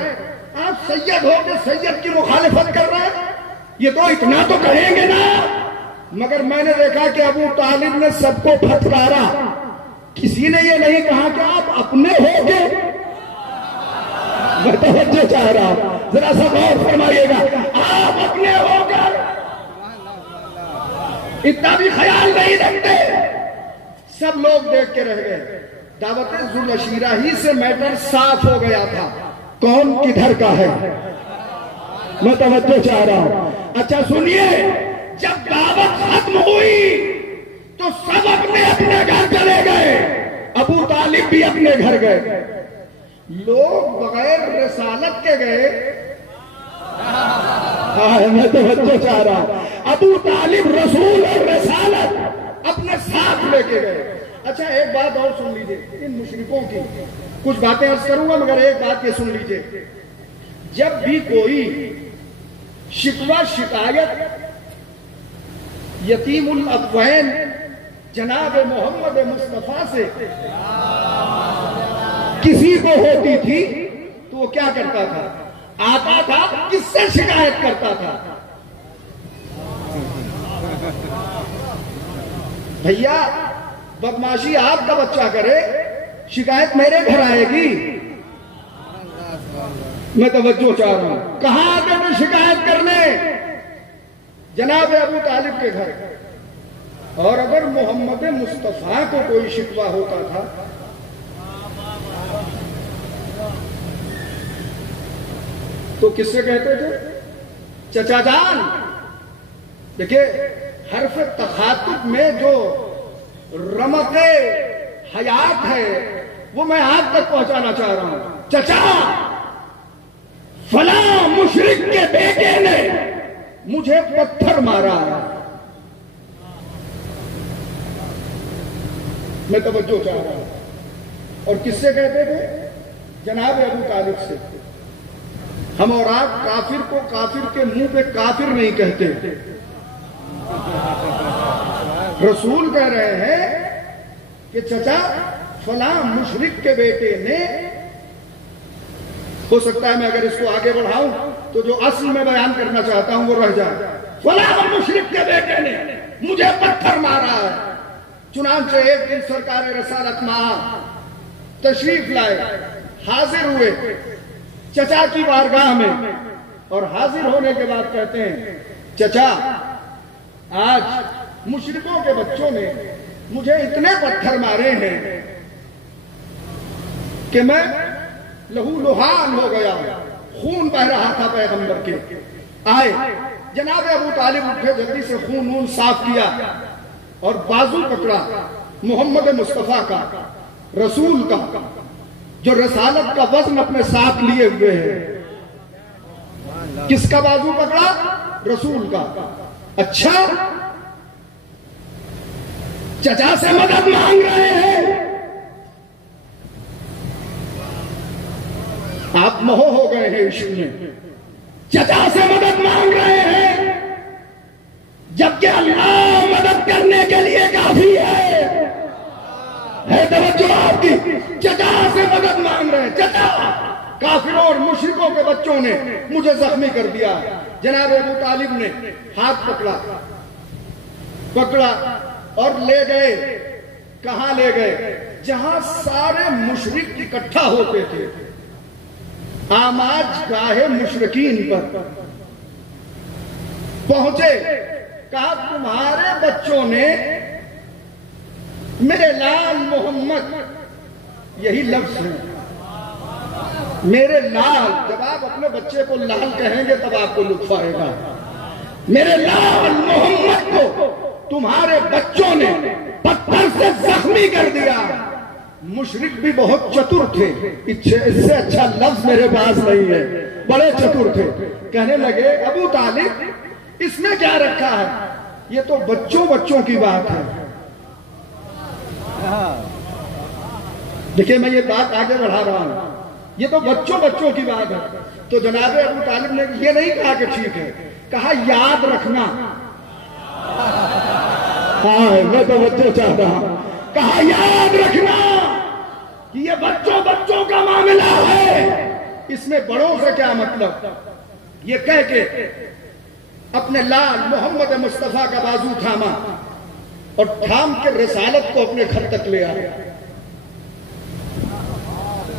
آپ سید ہو کے سید کی مخالفت کر رہے ہیں، یہ تو اتنا تو کہیں گے نا۔ مگر میں نے دیکھا کہ ابو طالب نے سب کو پھٹکارا، کسی نے یہ نہیں کہا کہ آپ اپنے ہو کے۔ میں توجہ چاہ رہا ہوں، ذرا سا غور فرمائیے گا، آپ اپنے ہو کر اتنا بھی خیال نہیں رکھتے۔ سب لوگ دیکھ کے رہ گئے، دعوت ذوالعشیرہ ہی سے میٹر صاف ہو گیا تھا، کون کدھر کا ہے۔ میں توجہ چاہ رہا ہوں۔ اچھا سنیے، جب دعوت ختم ہوئی تو سب اپنے اپنے گھر چلے گئے، ابو طالب بھی اپنے گھر گئے۔ لوگ بغیر رسالت کے گئے، میں توجہ چاہ رہا ہوں، ابو طالب رسول اور رسالت اپنے ساتھ لے کے گئے۔ اچھا ایک بات اور سن لیجئے، ان مشرکوں کی کچھ باتیں عرض کروں گا، مگر ایک بات یہ سن لیجئے، جب بھی کوئی شکوہ شکایت یتیم الابوین جناب محمد مصطفیٰ سے کسی کو ہوتی تھی تو وہ کیا کرتا تھا؟ آتا تھا، کس سے شکایت کرتا تھا؟ بھیا بدماشی آپ کا بچہ کرے، شکایت میرے گھر آئے گی۔ میں توجہ چاہ رہا ہوں، کہاں آتے تھے شکایت کرنے؟ جناب ابو طالب کے گھر۔ اور اگر محمد مصطفیٰ کو کوئی شکوہ ہوتا تھا تو کس سے کہتے تھے؟ چچا جان۔ دیکھیں حرف تخاطب میں جو رمق حیات ہے وہ میں آپ تک پہنچانا چاہ رہا ہوں۔ چچا، فلاں مشرک کے بیٹے نے مجھے پتھر مارا۔ میں توجہ چاہ رہا ہوں۔ اور کس سے کہتے تھے؟ جناب ابو طالب سے۔ ہم اور آپ کافر کو کافر کے منہ پہ کافر نہیں کہتے، رسول کہہ رہے ہیں کہ چچا فلاں مشرک کے بیٹے نے، ہو سکتا ہے میں اگر اس کو آگے بڑھاؤں تو جو اصل میں بیان کرنا چاہتا ہوں وہ رہ جائے، فلاں مشرک کے بیٹے نے مجھے پتھر مارا ہے۔ چنانچہ ایک دن سرکار رسالت ماں تشریف لائے، حاضر ہوئے چچا کی بارگاہ میں، اور حاضر ہونے کے بعد کہتے ہیں چچا آج مشرکوں کے بچوں نے مجھے اتنے پتھر مارے ہیں کہ میں لہو لہان ہو گیا، خون بہ رہا تھا پیغمبر کے۔ آئے جناب ابو طالب اٹھے، جلدی سے خون صاف کیا اور بازو پکڑا محمد مصطفیٰ کا، رسول کا، جو رسالت کا وزن اپنے ساتھ لیے ہوئے ہیں۔ کس کا بازو پکڑا؟ رسول کا۔ اچھا چچا سے مدد مانگ رہے ہیں، آپ مہو ہو گئے ہیں عشق میں، چچا سے مدد مانگ رہے ہیں، جبکہ اللہ مدد کرنے کے لیے کافی ہے توجہ آپ کی۔ چچا سے مدد مانگ رہے ہیں، چچا کافروں اور مشرکوں کے بچوں نے مجھے زخمی کر دیا۔ جناب ابو طالب نے ہاتھ پکڑا اور لے گئے۔ کہاں لے گئے؟ جہاں سارے مشرک اکٹھا ہوتے تھے، آماج گاہ مشرکین پر پہنچے۔ کہا تمہارے بچوں نے میرے لال محمد، یہی لفظ ہے میرے لال، جب آپ اپنے بچے کو لال کہیں گے تب آپ کو لطف آئے گا، میرے لال محمد کو تمہارے بچوں نے پتھر سے زخمی کر دیا۔ مشرک بھی بہت چتر تھے، اس سے اچھا لفظ میرے پاس نہیں ہے، بڑے چتر تھے۔ کہنے لگے ابو طالب اس میں کیا رکھا ہے؟ یہ تو بچوں کی بات ہے۔ دیکھیں میں یہ بات آگے بڑھا رہا ہوں، یہ تو بچوں کی بات ہے۔ تو جناب ابو طالب نے یہ نہیں کہا کہ ٹھیک ہے، کہا یاد رکھنا۔ میں تو بچوں چاہتا ہوں، کہا یاد رکھنا کہ یہ بچوں اس میں بڑوں سے کیا مطلب، یہ کہہ کے اپنے لال محمد مصطفیٰ کا بازو تھاما اور تھام کے رسالت کو اپنے گھر تک لے آیا.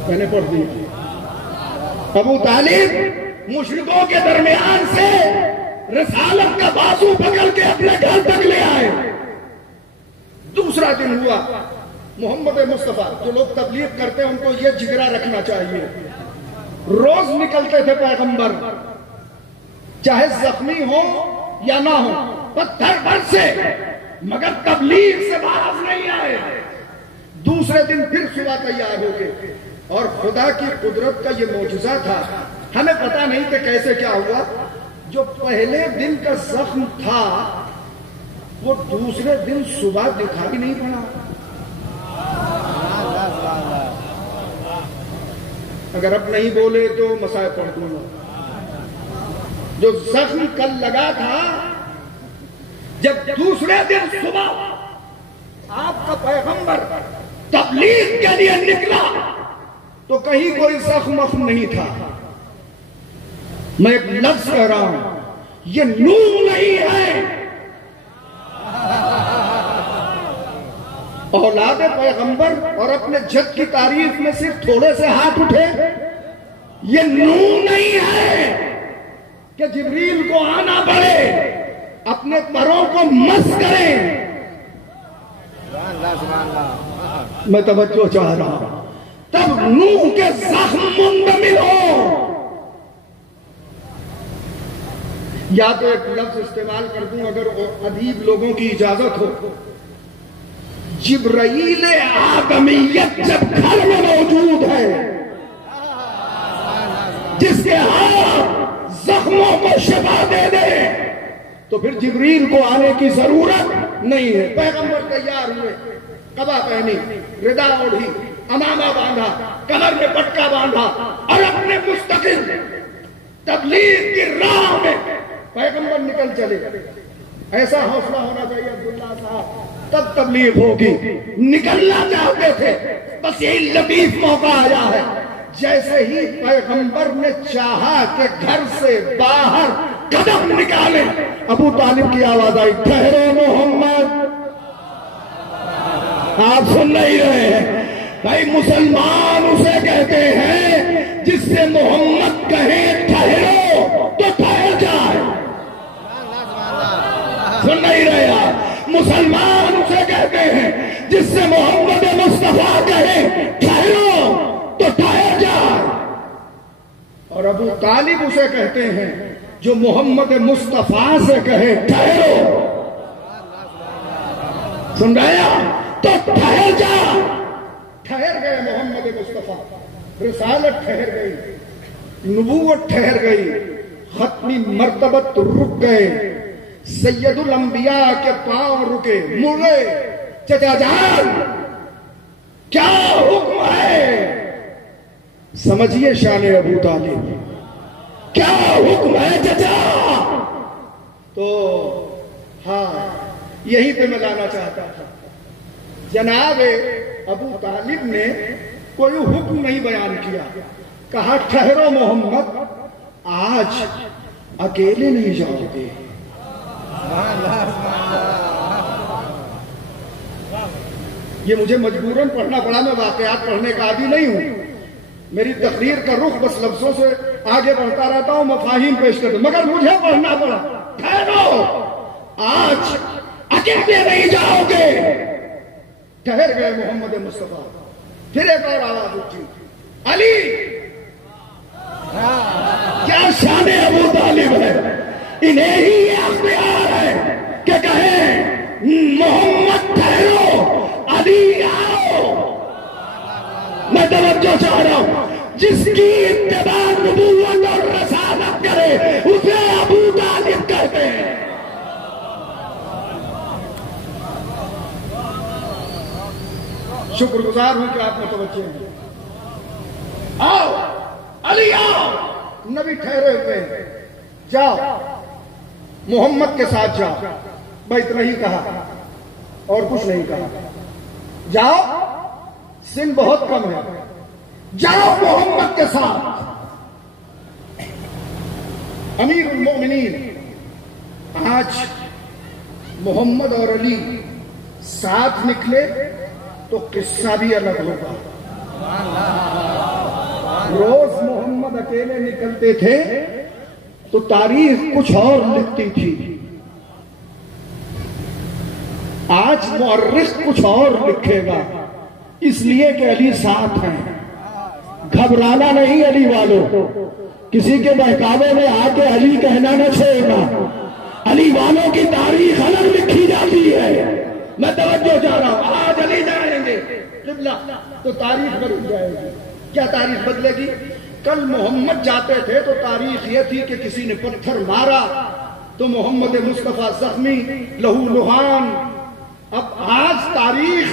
میں نے پڑھ دی. ابو طالب مشرکوں کے درمیان سے رسالت کا بازو پکڑ کے اپنے گھر تک لے آئے. دوسرا دن ہوا، محمد مصطفیٰ، جو لوگ تبلیغ کرتے ہیں ان کو یہ جگرا رکھنا چاہیے، روز نکلتے تھے پیغمبر، چاہے زخمی ہو یا نہ ہو، پتھر بھر سے، مگر تبلیغ سے باز نہیں آئے. دوسرے دن پھر صبح تیار ہو گئے، اور خدا کی قدرت کا یہ معجزہ تھا. ہمیں پتا نہیں کہ کیسے کیا ہوا، جو پہلے دن کا زخم تھا وہ دوسرے دن صبح دکھائی نہیں پڑا. اگر اب نہیں بولے تو مسائل پڑھ دوں گا. جو زخم کل لگا تھا، جب دوسرے دن صبح آپ کا پیغمبر تبلیغ کے لیے نکلا تو کہیں کوئی زخم نہیں تھا. میں ایک لفظ کہہ رہا ہوں، یہ نور نہیں ہے. اولاد پیغمبر اور اپنے جد کی تعریف میں صرف تھوڑے سے ہاتھ اٹھے، یہ نور نہیں ہے کہ جبریل کو آنا پڑے، اپنے پروں کو مس کریں. میں توجہ چاہ رہا ہوں، تب نوح کے زخم منتمل ہو. یا تو ایک لفظ استعمال کر دوں اگر ادیب لوگوں کی اجازت ہو، جبرائیل آدمیت جب گھر میں موجود ہے، جس کے ہاتھ زخموں کو شفا دے دے، تو پھر جبریل کو آنے کی ضرورت نہیں ہے. پیغمبر تیار ہوئے، قبا پہنی، ردا اوڑھی، امامہ باندھا، کمر میں پٹکا باندھا، اور اپنے مستقل تبلیغ کی راہ میں پیغمبر نکل چلے. ایسا حوصلہ ہونا چاہیے عبداللہ صاحب، تب تبلیغ ہوگی. نکلنا چاہتے تھے، بس یہی لطیف موقع آیا ہے. جیسے ہی پیغمبر نے چاہا کہ گھر سے باہر قدم نکالے، ابو طالب کی آواز آئی، ٹھہرے محمد. آپ سن نہیں رہے ہیں بھائی، مسلمان اسے کہتے ہیں جس سے محمد کہے ٹھہرو تو ٹھہر جائے. سن نہیں رہے آپ؟ مسلمان اسے کہتے ہیں جس سے محمد مصطفیٰ کہے ٹھہرو تو ٹھہر جائے. اور ابو طالب اسے کہتے ہیں جو محمد مصطفیٰ سے کہے ٹھہرو. سن رہے آپ؟ تو ٹھہر جا. ٹھہر گئے محمد مصطفیٰ، رسالت ٹھہر گئی، نبوت ٹھہر گئی، ختمی مرتبت رک گئے، سید الانبیاء کے پاؤں رکے، مڑے. چچا جان کیا حکم ہے؟ سمجھیے شان ابو طالب، کیا حکم ہے چچا؟ تو ہاں، یہی پہ میں لانا چاہتا تھا. جناب ابو طالب نے کوئی حکم نہیں بیان کیا، کہا ٹھہرو محمد، آج اکیلے نہیں جاؤ گے. یہ مجھے مجبوراً پڑھنا پڑا، میں واقعات پڑھنے کا عادی نہیں ہوں. میری تقریر کا رخ بس لفظوں سے آگے بڑھتا رہتا ہوں، مفاہیم پیش کرتا ہوں، مگر مجھے پڑھنا پڑا. ٹھہرو، آج اکیلے نہیں جاؤ گے. ٹھہر گئے محمد مصطفیٰ. پھر ایک اور آواز اٹھی، علی. کیا شان ابو طالب ہے، انہیں ہی اختیار ہے کہ کہیں محمد ٹھہرو، علی آؤ. میں توجہ چاہ رہا ہوں، جس کی اتباع نبوت اور رسالت کرے اسے ابو طالب کہتے ہیں. شکر گزار ہوں کہ آپ متوجہ ہیں. آؤ علی آؤ. نبی ٹھہرے ہوئے ہیں، جاؤ محمد کے ساتھ جاؤ. بھائی اتنا ہی کہا اور کچھ نہیں کہا. جاؤ، سن بہت کم ہے، جاؤ محمد کے ساتھ. امیر المومنین آج محمد اور علی ساتھ نکلے تو قصہ بھی الگ ہوگا. روز محمد اکیلے نکلتے تھے تو تاریخ کچھ اور لکھتی تھی. آج مورخ کچھ اور لکھے گا، اس لیے کہ علی ساتھ ہیں. گھبرانا نہیں علی والوں، کسی کے بہکاوے میں آ کے علی کہنا نہ چھوڑنا. علی والوں کی تاریخ الگ لکھی جاتی ہے. میں توجہ چاہ رہا ہوں، آج علی جائیں گے قبلہ تو تاریخ بدل جائے گی. کیا تاریخ بدلے گی؟ کل محمد جاتے تھے تو تاریخ یہ تھی کہ کسی نے پتھر مارا تو محمد مصطفیٰ زخمی، لہو لہان. اب آج تاریخ،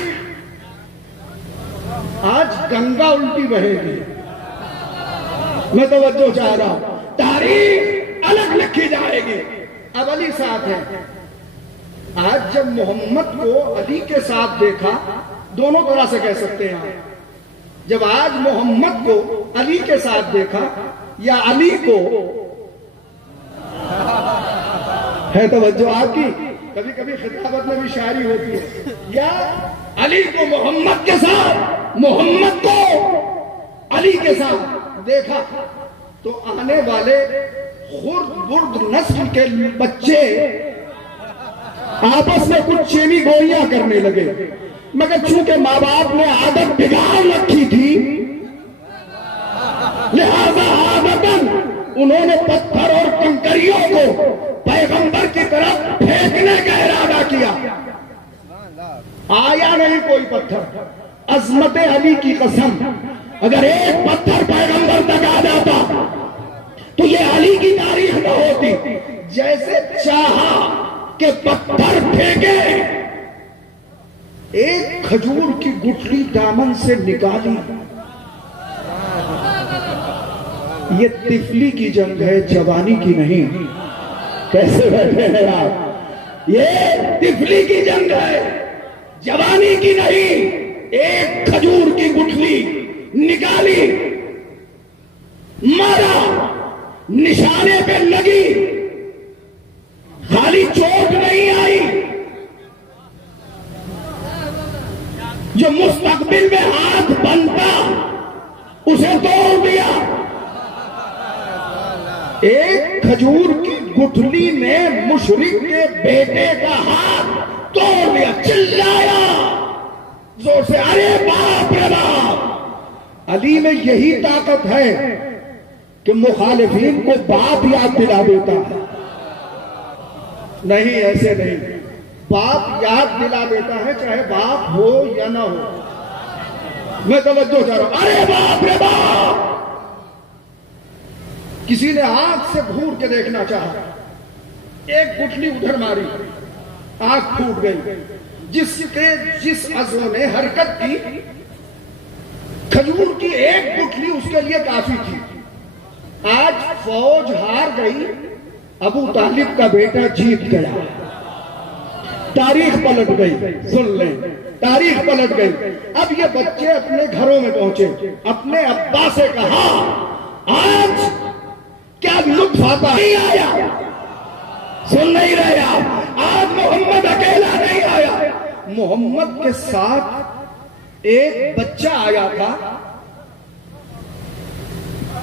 آج گنگا الٹی بہے گی. میں توجہ چاہ رہا ہوں، تاریخ الگ لکھی جائے گی. اب علی ساتھ ہے. آج جب محمد کو علی کے ساتھ دیکھا، دونوں طرح سے کہہ سکتے ہیں آپ. جب آج محمد کو علی کے ساتھ دیکھا یا علی کو، ہے توجہ آپ کی؟ کبھی کبھی خطابت میں بھی شاعری ہوتی ہے. یا علی کو محمد کے ساتھ، محمد کو علی کے ساتھ دیکھا تو آنے والے خرد برد نسل کے بچے آپس میں کچھ چینی گوئیاں کرنے لگے. مگر چونکہ ماں باپ نے عادت بگاڑ رکھی تھی، لہذا عادتاً انہوں نے پتھر اور کنکریوں کو پیغمبر کی طرف پھینکنے کا ارادہ کیا. آیا نہیں کوئی پتھر. عظمت علی کی قسم، اگر ایک پتھر پیغمبر تک آ جاتا تو یہ علی کی تاریخ نہ ہوتی. جیسے چاہا کہ پتھر پھینکے، ایک کھجور کی گٹھلی دامن سے نکالی. یہ طفلی کی جنگ ہے، جوانی کی نہیں. کیسے بیٹھے ہیں آپ؟ یہ طفلی کی جنگ ہے، جوانی کی نہیں. ایک کھجور کی گٹھلی نکالی، مارا، نشانے پہ لگی. خالی چوٹ نہیں آئی، جو مستقبل میں ہاتھ بنتا اسے توڑ دیا. ایک کھجور کی گٹھلی نے مشرک کے بیٹے کا ہاتھ توڑ دیا. چلایا زور سے، ارے باپ رے باپ. علی میں یہی طاقت ہے کہ مخالفین کو باپ یاد دلا دیتا ہے. نہیں، ایسے نہیں. باپ یاد دلا دیتا ہے، چاہے باپ ہو یا نہ ہو. میں توجہ چاہ رہا ہوں، ارے باپ رے باپ. کسی نے آنکھ سے گھور کے دیکھنا چاہا، ایک گٹھلی ادھر ماری، آنکھ پھوٹ گئی. جس عضو نے حرکت کی، کھجور کی ایک گٹھلی اس کے لیے کافی تھی. آج فوج ہار گئی، ابو طالب کا بیٹا جیت گیا. تاریخ پلٹ گئی. سن لیں، تاریخ پلٹ گئی. اب یہ بچے اپنے گھروں میں پہنچے، اپنے ابا سے کہا، آج کیا لطف آتا نہیں آیا. سن نہیں رہے آپ؟ آج محمد اکیلا نہیں آیا، محمد کے ساتھ ایک بچہ آیا تھا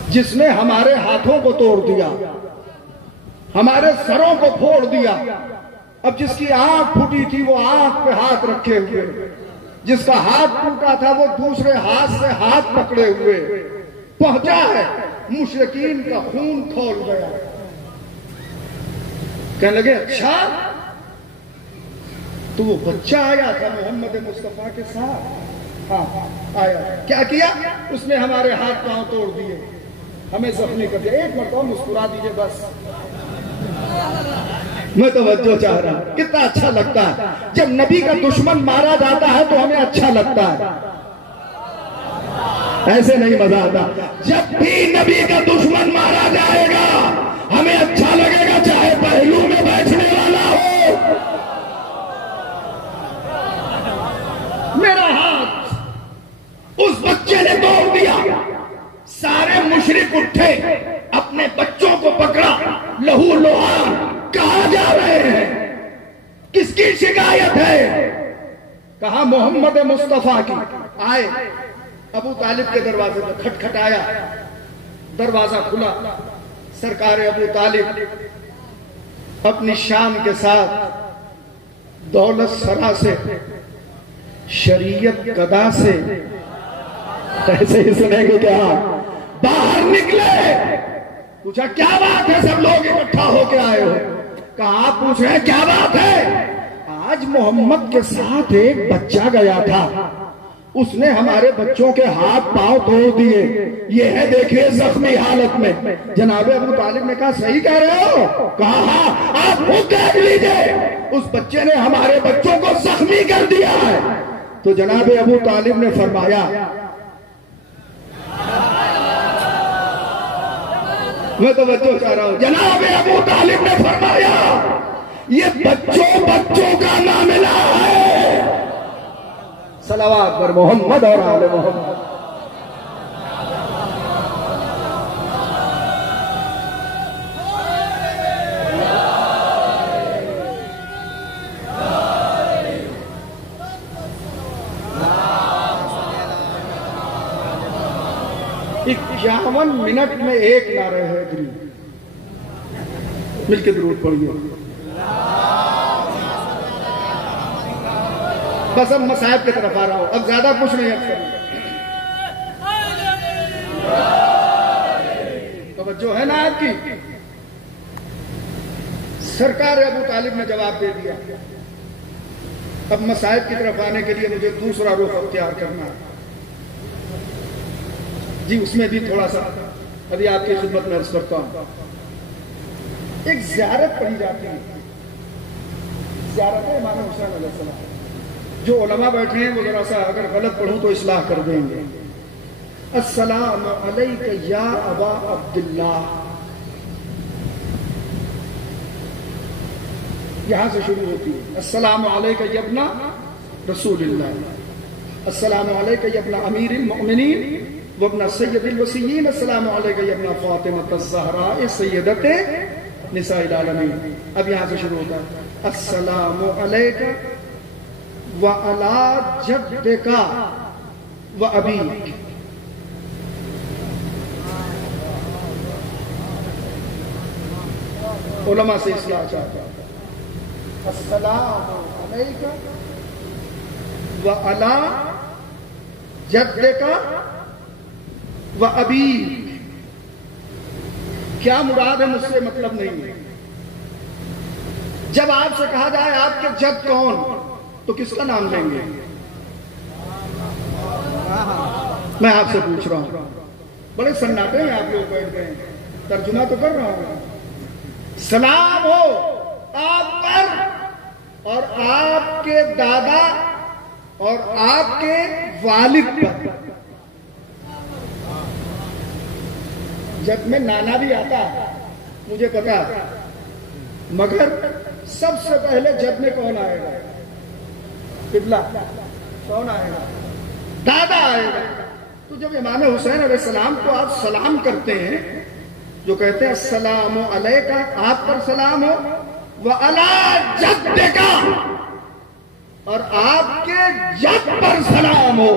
جس نے ہمارے ہاتھوں کو توڑ دیا، ہمارے سروں کو پھوڑ دیا. اب جس کی آنکھ پھٹی تھی وہ آنکھ پہ ہاتھ رکھے ہوئے، جس کا ہاتھ ٹوٹا تھا وہ دوسرے ہاتھ سے ہاتھ پکڑے ہوئے پہنچا ہے. مشرکین کا خون کھول گیا. کہنے لگے، اچھا تو وہ بچہ آیا تھا محمد مصطفیٰ کے ساتھ؟ ہاں آیا. کیا کیا اس نے؟ ہمارے ہاتھ پاؤں توڑ دیے، ہمیں زخمی کر دیا. ایک مرتبہ مسکرا دیجئے بس. میں توجہ چاہ رہا ہوں. کتنا اچھا لگتا ہے جب نبی کا دشمن مارا جاتا ہے تو ہمیں اچھا لگتا ہے. ایسے نہیں مزہ آتا. جب بھی نبی کا دشمن مارا جائے گا ہمیں اچھا لگے گا، چاہے پہلو میں بیٹھنے والا ہو. میرا ہاتھ اس بچے نے توڑ دیا. سارے مشرک اٹھے، اپنے بچوں کو پکڑا، لہو لہان، کہاں جا رہے ہیں؟ کس کی شکایت ہے؟ کہا محمد مصطفیٰ کی۔ آئے ابو طالب کے دروازے پر، کھٹکھٹایا، دروازہ کھلا، سرکار ابو طالب اپنی شان کے ساتھ دولت سرا سے، شریعت قدا سے، ایسے ہی سنے گے کیا، باہر نکلے۔ پوچھا کیا بات ہے، سب لوگ اکٹھا ہو کے آئے ہو؟ کہا آپ پوچھ رہے ہیں کیا بات ہے؟ آج محمد کے ساتھ ایک بچہ گیا تھا، اس نے ہمارے بچوں کے ہاتھ پاؤں توڑ دیے، یہ ہے دیکھیے زخمی حالت میں۔ جناب ابو طالب نے کہا صحیح کہہ رہے ہو؟ کہا ہاں، آپ خود دیکھ لیجئے، اس بچے نے ہمارے بچوں کو زخمی کر دیا ہے۔ تو جناب ابو طالب نے فرمایا، میں تو بچوں چاہ رہا ہوں، جناب ابو طالب نے فرمایا یہ بچوں کا معاملہ ہے۔ صلوات پر محمد اور آل محمد۔ اکیاون منٹ میں ایک نعرہ حیدری، مل کے درود پڑھیے۔ بس اب مصائب کی طرف آ رہا ہوں، اب زیادہ کچھ نہیں کرنا۔ توجہ ہے نا آپ کی؟ سرکار ابو طالب نے جواب دے دیا۔ اب مصائب کی طرف آنے کے لیے مجھے دوسرا رخ اختیار کرنا ہے جی، اس میں بھی تھوڑا سا ابھی آپ کی خدمت میں عرض کرتا ہوں۔ ایک زیارت پڑھی جاتی ہے، زیارت ہے امام حسین علیہ السلام۔ جو علماء بیٹھے ہیں وہ ذرا سا اگر غلط پڑھوں تو اصلاح کر دیں گے۔ السلام علیک یا ابا عبداللہ، یہاں سے شروع ہوتی ہے۔ السلام علیک یا ابن رسول اللہ، السلام علیک یا ابن امیر المؤمنین وابن سید الوصیین، السلام علیک یا ابن فاطمہ الزہراء سیدۃ نساء العالمین۔ اب یہاں سے شروع ہوتا ہے السلام علیک وعلی جدک وابیک۔ علماء سے اصلاح چاہتا ہے، السلام علیک وعلی جدک وابیک۔ کیا مراد ہے مجھ سے مطلب نہیں ہے۔ جب آپ سے کہا جائے آپ کے جد کون، تو کس کا نام لیں گے؟ میں آپ سے پوچھ رہا ہوں، بڑے سناٹے ہیں آپ لوگ بیٹھ گئے ہیں، ترجمہ تو کر رہا ہوں۔ سلام ہو آپ پر اور آپ کے دادا اور آپ کے والد پر۔ جب میں نانا بھی آتا مجھے پتا، مگر سب سے پہلے جد میں کون آئے گا؟ قبلہ کون آئے گا؟ دادا آئے گا۔ تو جب امام حسین علیہ السلام کو آپ سلام کرتے ہیں، جو کہتے ہیں السلام علیکہ، آپ پر سلام ہو، وعلی جدک، اور آپ کے جد پر سلام ہو،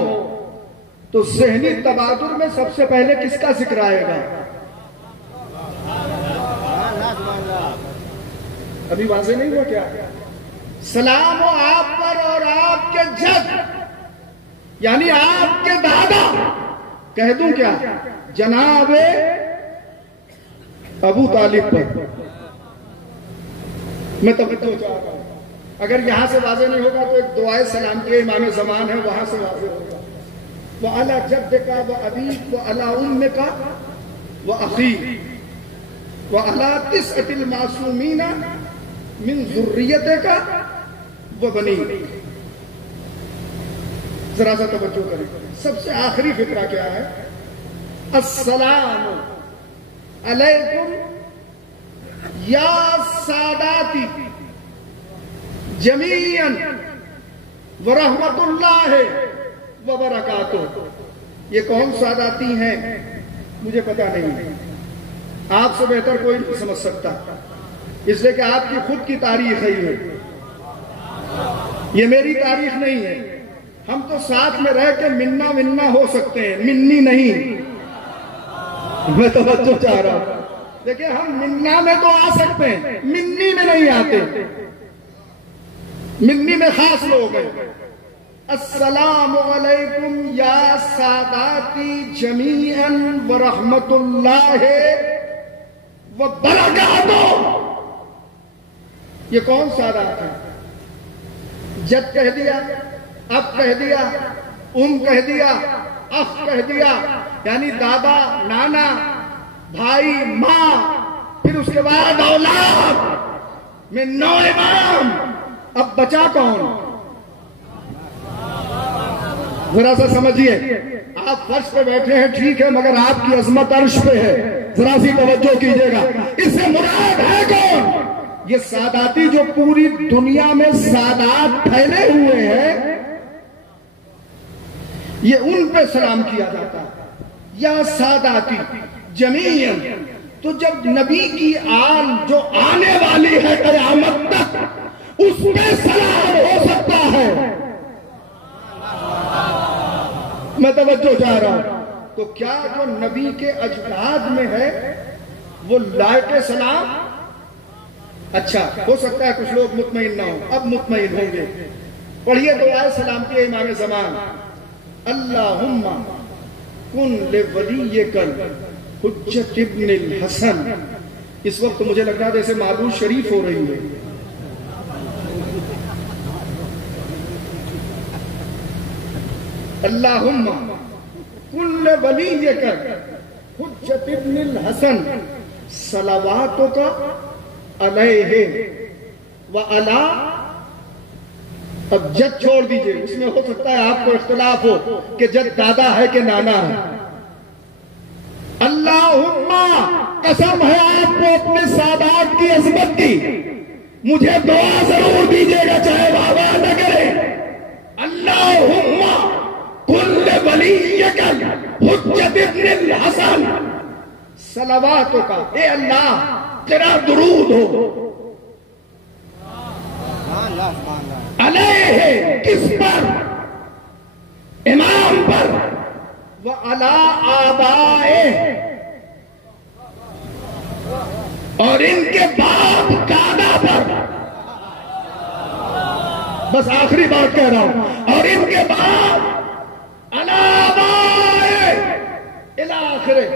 تو ذہنی تبادر میں سب سے پہلے کس کا ذکر آئے گا؟ ابھی واضح نہیں ہوا کیا؟ سلام ہو آپ پر اور آپ کے جد، یعنی آپ کے دادا، کہہ دوں کیا؟ جناب ابو طالب پر۔ میں توجہ چاہتا ہوں، اگر یہاں سے واضح نہیں ہوگا تو ایک دعائے سلام کے امام زمان ہے، وہاں سے واضح ہوگا۔ وعلی جدک وابیک وعلی امک واخیک وعلی تسعۃ المعصومین من ذریتک وبنیک۔ ذرا سا توجہ کریں، سب سے آخری فقرہ کیا ہے؟ السلام علیکم یا ساداتی جمیعا ورحمت اللہ وبرکاتہ۔ یہ کون ساداتی ہیں مجھے پتا نہیں، آپ سے بہتر کوئی نہیں سمجھ سکتا، اس لیے کہ آپ کی خود کی تاریخ ہے یہ میری تاریخ نہیں ہے۔ ہم تو ساتھ میں رہ کے منا منا ہو سکتے ہیں، منی نہیں۔ میں توجہ چاہ رہا ہوں، دیکھیں ہم منا میں تو آ سکتے ہیں، منی میں نہیں آتے۔ منی میں خاص لوگ ہیں۔ السلام علیکم یا ساداتی جمیعاً ورحمت اللہ وبرکاتہ۔ یہ کون سادات ہے؟ جد کہہ دیا، اب کہہ دیا، کہہ دیا، اخ کہہ دیا، یعنی دادا، نانا، بھائی، ماں، پھر اس کے بعد اولاد میں 9 امام۔ اب بچا کون؟ ذرا سا سمجھیے، آپ فرش پہ بیٹھے ہیں ٹھیک ہے، مگر آپ کی عظمت عرش پہ ہے، ذرا سی توجہ کیجیے گا۔ اس سے مراد ہے کون؟ یہ ساداتی جو پوری دنیا میں سادات پھیلے ہوئے ہیں، یہ ان پہ سلام کیا جاتا ہے، یا ساداتی جمیعاً۔ تو جب نبی کی آل جو آنے والی ہے قیامت تک، اس پہ سلام ہو سکتا ہے۔ میں توجہ چاہ رہا ہوں، تو کیا جو نبی کے اجداد میں ہے وہ لائق سلام؟ اچھا، ہو سکتا ہے کچھ لوگ مطمئن نہ ہوں، اب مطمئن ہوں گے۔ پڑھیے دعائے سلامتی امام زمان۔ اللہم کن لولیک الحجۃ ابن الحسن۔ اس وقت مجھے لگ رہا ہے جیسے معبود شریف ہو رہی ہے۔ اللہم کن لولیک الحجۃ ابن الحسن صلواتک علیہ وعلی۔ اب جد چھوڑ دیجئے، اس میں ہو سکتا ہے آپ کو اختلاف ہو کہ جد دادا ہے کہ نانا ہے۔ اللہم، قسم ہے آپ کو اپنے سادات کی عظمت کی، مجھے دعا ضرور دیجئے گا چاہے بابا نہ کرے۔ اللہم کل ولیک الحجۃ ابن الحسن صلواتک، اے اللہ تیرا درود ہو علیہ، کس پر؟ امام پر، وعلی آبائے، اور ان کے باپ دادا پر۔ بس آخری بات کہہ رہا ہوں، اور ان کے باپ علی آبائے الی آخرہ۔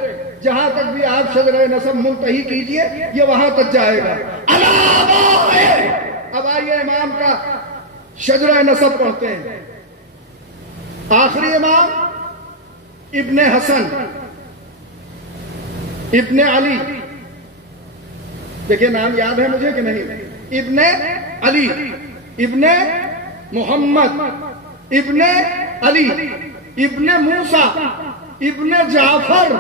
جہاں تک بھی آپ شجرہ نسب منتہی کیجئے، یہ وہاں تک جائے گا، علی آبائے۔ اب آئیے امام کا شجرہ نسب پڑھتے ہیں۔ آخری امام ابن حسن ابن علی، دیکھیں نام یاد ہے مجھے کہ نہیں؟ ابن علی، ابن محمد، ابن علی، ابن موسیٰ، ابن جعفر،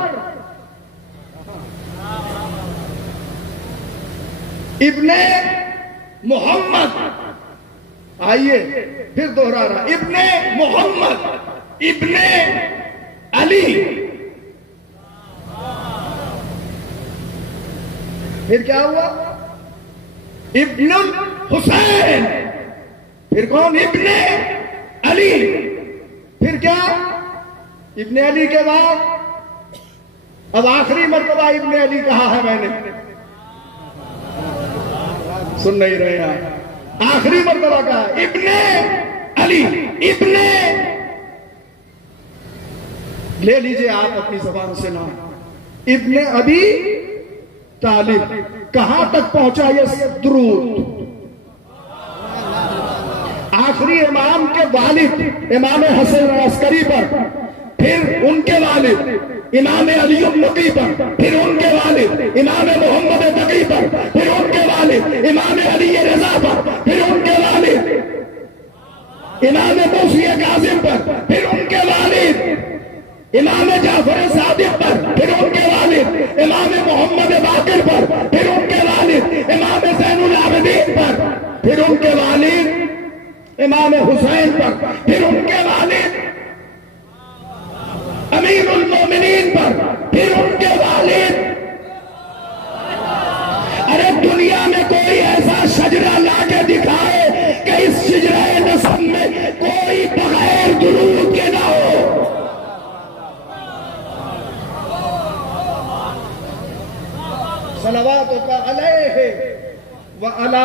ابن محمد۔ آئیے پھر دوہرا رہا، ابن محمد، ابن علی، پھر کیا ہوا؟ ابن الحسین، پھر کون؟ ابن علی، پھر کیا؟ ابن علی کے بعد اب آخری مرتبہ ابن علی کہا ہے میں نے، سن نہیں رہے آپ؟ آخری مرتبہ کہا ابن علی، ابن، لے لیجئے آپ اپنی زبان سے نام، ابن ابی طالب۔ کہاں تک پہنچا یہ درود؟ آخری امام کے والد امام حسن عسکری پر، پھر ان کے والد امام علی النقی پر، پھر ان کے والد امام محمد تقی پر، پھر ان کے والد امام علی رضا پر، پھر ان کے والد امام موسی کاظم پر، پھر ان کے والد امام جعفر صادق پر، پھر ان کے والد امام محمد باقر پر، پھر ان کے والد امام زین العابدین پر، پھر ان کے والد امام حسین پر، پھر ان کے والد امیر المومنین پر، پھر ان کے والد صلواتک علیہ وعلی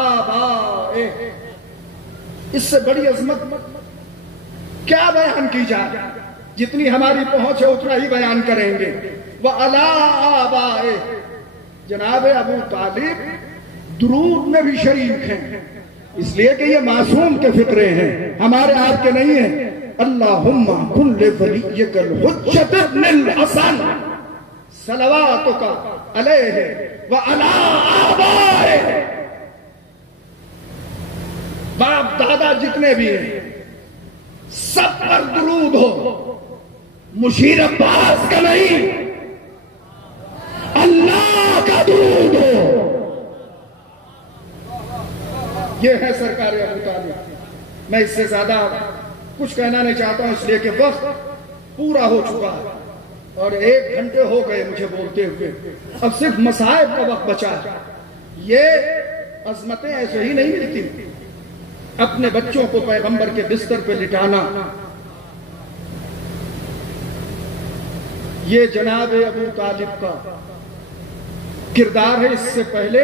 آبائہ. اس سے بڑی عظمت کیا بیان کی جائے؟ جتنی ہماری پہنچ ہے اتنا ہی بیان کریں گے. وعلی آبائہ. جناب ابو طالب درود میں بھی شریک ہیں، اس لیے کہ یہ معصوم کے فطرے ہیں، ہمارے آپ کے نہیں ہیں. اللہم کن لولیک الحجۃ ابن الحسن صلواتک علیہ وعلی آبائہ. باپ دادا جتنے بھی ہیں سب پر درود ہو، مشیر عباس کا نہیں، اللہ کا درود ہو. یہ ہے سرکار ابو طالب. میں اس سے زیادہ کچھ کہنا نہیں چاہتا ہوں، اس لیے کہ وقت پورا ہو چکا ہے اور 1 گھنٹے ہو گئے مجھے بولتے ہوئے. اب صرف مصائب کا وقت بچا ہے. یہ عظمتیں ایسے ہی نہیں ملتی. اپنے بچوں کو پیغمبر کے بستر پہ لٹانا، یہ جناب ابو طالب کا کردار ہے. اس سے پہلے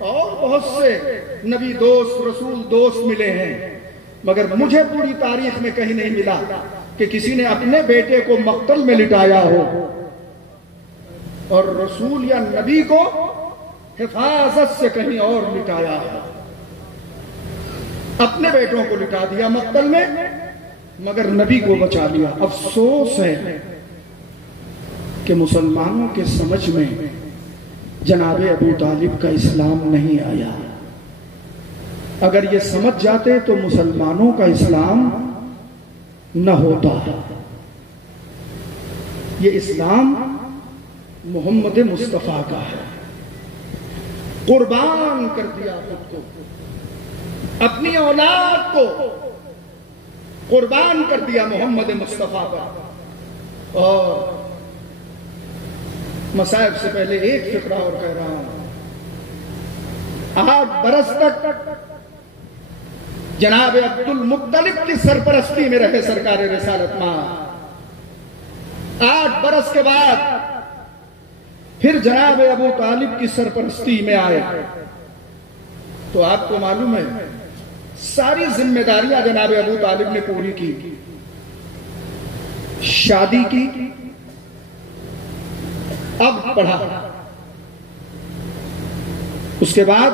اور بہت سے نبی دوست رسول دوست ملے ہیں، مگر مجھے پوری تاریخ میں کہیں نہیں ملا کہ کسی نے اپنے بیٹے کو مقتل میں لٹایا ہو اور رسول یا نبی کو حفاظت سے کہیں اور لٹایا ہو. اپنے بیٹوں کو لٹا دیا مقتل میں مگر نبی کو بچا لیا. افسوس ہے کہ مسلمانوں کے سمجھ میں جناب ابو طالب کا اسلام نہیں آیا. اگر یہ سمجھ جاتے تو مسلمانوں کا اسلام نہ ہوتا. یہ اسلام محمد مصطفیٰ کا ہے. قربان کر دیا خود کو، اپنی اولاد کو قربان کر دیا محمد مصطفیٰ پر. اور مصائب سے پہلے ایک فقرہ اور کہہ رہا ہوں. 8 برس تک جناب عبد المطلب کی سرپرستی میں رہے سرکار رسالت ماں. 8 برس کے بعد پھر جناب ابو طالب کی سرپرستی میں آئے تو آپ کو معلوم ہے ساری ذمہ داریاں جناب ابو طالب نے پوری کی. شادی کی، اب پڑھا، اس کے بعد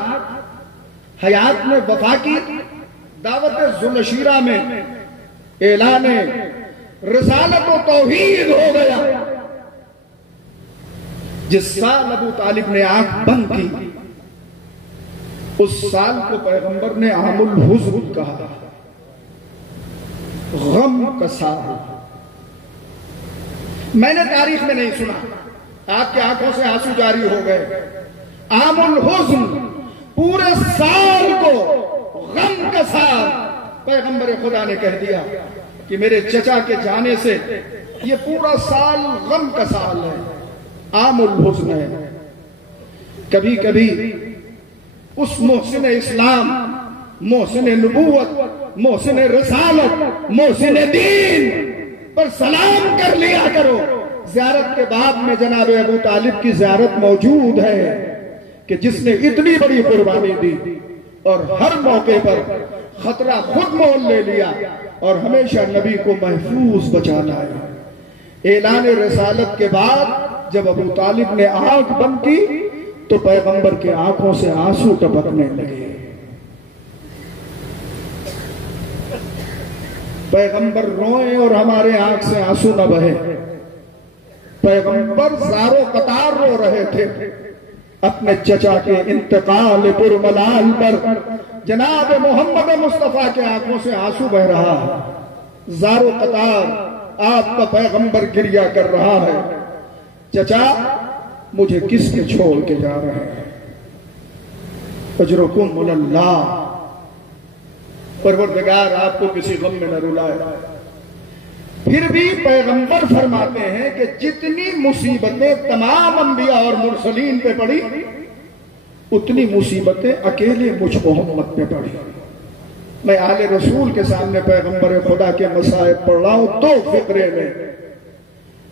حیات میں وفا کی. دعوت ذوالعشیرہ میں اعلان رسالت و توحید ہو گیا. جس سال ابو طالب نے آنکھ بند کی اس سال کو پیغمبر نے عام الحزن کہا، غم کا سال. میں نے تاریخ میں نہیں سنا، آپ کی آنکھوں سے آنسو جاری ہو گئے. عام الحزن، پورے سال کو غم کا سال. پیغمبر خدا نے کہہ دیا کہ میرے چچا کے جانے سے یہ پورا سال غم کا سال ہے، عام الحزن ہے. کبھی کبھی اس محسن اسلام، محسن نبوت، محسن رسالت، محسن دین پر سلام کر لیا کرو. زیارت کے بعد میں جناب ابو طالب کی زیارت موجود ہے کہ جس نے اتنی بڑی قربانی دی اور ہر موقع پر خطرہ خود مول لے لیا اور ہمیشہ نبی کو محفوظ بچانا ہے. اعلان رسالت کے بعد جب ابو طالب نے آنکھ بند کی تو پیغمبر کے آنکھوں سے آنسو ٹپکنے لگے. پیغمبر روئیں اور ہمارے آنکھ سے آنسو نہ بہے. پیغمبر زارو قطار رو رہے تھے اپنے چچا کے انتقال پرملال پر. جناب محمد مصطفیٰ کے آنکھوں سے آنسو بہ رہا ہے. زارو قطار آپ کا پیغمبر گریہ کر رہا ہے. چچا مجھے کس کے چھوڑ کے جا رہے ہیں؟ اجرکم اللہ. پروردگار آپ کو کسی غم میں نہ رلائے. پھر بھی پیغمبر فرماتے ہیں کہ جتنی مصیبتیں تمام انبیاء اور مرسلین پہ پڑی اتنی مصیبتیں اکیلے مجھ محمد پہ پڑی. میں آل رسول کے سامنے پیغمبر خدا کے مصائب پڑھ رہا ہوں 2 فقرے میں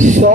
100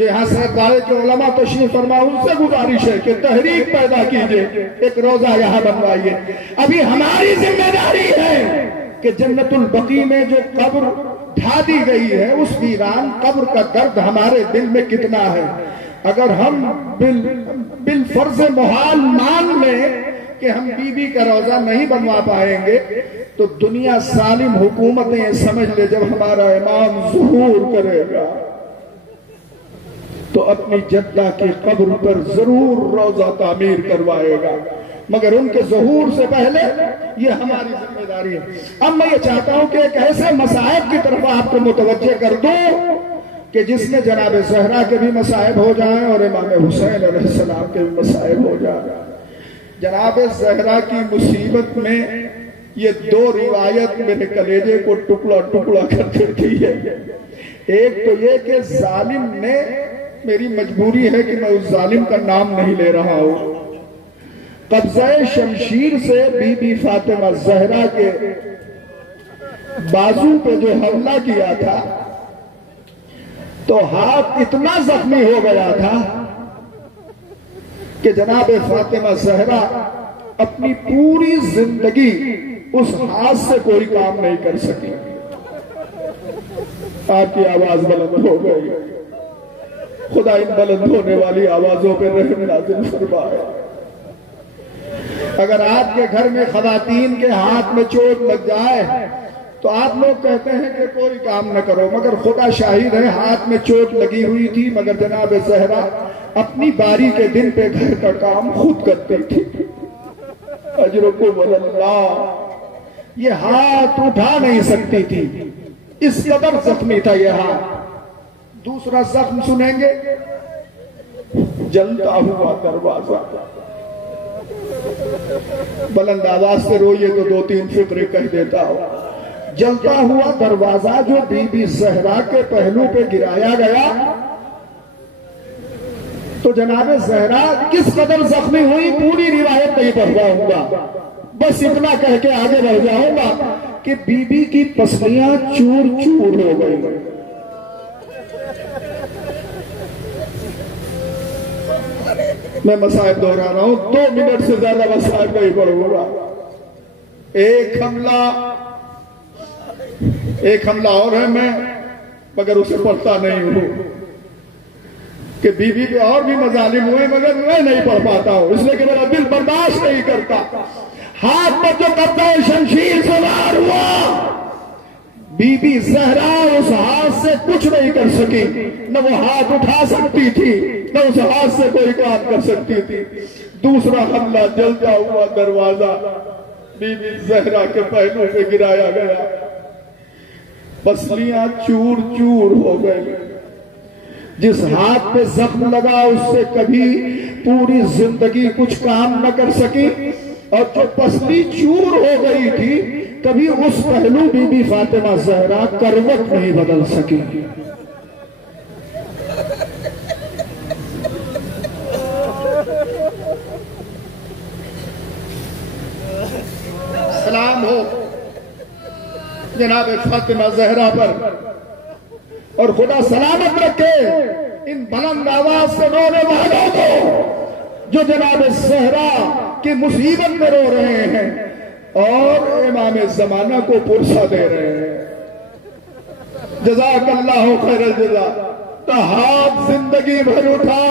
جو یہاں سرکارے کے علماء تشریف فرما ان سے گزارش ہے کہ تحریک پیدا کیجئے، ایک روزہ یہاں بنوائیے۔ ابھی ہماری ذمہ داری ہے کہ جنت البقیع میں جو قبر ڈھا دی گئی ہے اس ویران قبر کا درد ہمارے دل میں کتنا ہے۔ اگر ہم بالفرض محال مان لیں کہ ہم بی بی کا روزہ نہیں بنوا پائیں گے تو دنیا ظالم حکومتیں سمجھ لے جب ہمارا امام ظہور کرے گا تو اپنی جدہ کی قبر پر ضرور روزہ تعمیر کروائے گا، مگر ان کے ظہور سے پہلے یہ ہماری ذمہ داری ہے۔ اب میں یہ چاہتا ہوں کہ ایک ایسے مصائب کی طرف آپ کو متوجہ کر دوں کہ جس میں جناب زہرا کے بھی مصائب ہو جائیں اور امام حسین علیہ السلام کے بھی مصائب ہو جائیں۔ جناب زہرا کی مصیبت میں یہ دو روایت میرے کلیجے کو ٹکڑا ٹکڑا کر دیتی ہے۔ ایک تو یہ کہ ظالم نے، میری مجبوری ہے کہ میں اس ظالم کا نام نہیں لے رہا ہوں، قبضہ شمشیر سے بی بی فاطمہ زہرا کے بازو پہ جو حملہ کیا تھا تو ہاتھ اتنا زخمی ہو گیا تھا کہ جناب فاطمہ زہرا اپنی پوری زندگی اس ہاتھ سے کوئی کام نہیں کر سکی۔ آپ کی آواز بلند ہو گئی، خدا ان بلند ہونے والی آوازوں پہ رحم نازل فرمائے۔ اگر آپ کے گھر میں خواتین کے ہاتھ میں چوٹ لگ جائے تو آپ لوگ کہتے ہیں کہ کوئی کام نہ کرو، مگر خدا شاہد ہے ہاتھ میں چوٹ لگی ہوئی تھی مگر جناب زہرا اپنی باری کے دن پہ گھر کا کام خود کرتی تھی۔ اجرکم اللہ، یہ ہاتھ اٹھا نہیں سکتی تھی، اس قدر زخمی تھا یہ ہاتھ۔ دوسرا زخم سنیں گے، جلتا ہوا دروازہ۔ بلند آواز سے روئیے تو دو تین فقرے کہہ دیتا ہوں۔ جلتا ہوا دروازہ جو بی بی زہرا کے پہلو پہ گرایا گیا تو جناب زہرا کس قدر زخمی ہوئی پوری روایت نہیں پڑھواؤں گا، بس اتنا کہہ کے آگے بڑھ جاؤں گا کہ بی بی کی پسلیاں چور چور ہو گئی۔ میں مصائب دہرا رہا ہوں، 2 منٹ سے زیادہ مصائب نہیں پڑھوں گا۔ ایک حملہ اور ہے، میں مگر اسے پڑھتا نہیں ہوں کہ بی بی پہ اور بھی مظالم ہوئے مگر میں نہیں پڑھ پاتا ہوں، اس لیے کہ میرا دل برداشت نہیں کرتا۔ ہاتھ پر جو قبضہ شمشیر سے وار ہوا، بی بی زہرا اس ہاتھ سے کچھ نہیں کر سکی، نہ وہ ہاتھ اٹھا سکتی تھی نہ اس ہاتھ سے کوئی کام کر سکتی تھی۔ دوسرا حملہ، جلتا ہوا دروازہ بی بی زہرا کے پہلو پہ گرایا گیا، پسلیاں چور چور ہو گئی۔ جس ہاتھ پہ زخم لگا اس سے کبھی پوری زندگی کچھ کام نہ کر سکی، اور جو پسلی چور ہو گئی تھی کبھی اس پہلو بی بی فاطمہ زہرا کروٹ نہیں بدل سکی۔ سلام ہو جناب فاطمہ زہرا پر، اور خدا سلامت رکھے ان بلند آواز سے رونے والوں کو جو جناب زہرا کی مصیبت میں رو رہے ہیں اور امام زمانہ کو پرسہ دے رہے ہیں۔ جزاک اللہ خیر الجزا۔ ہاتھ زندگی بھر اٹھا،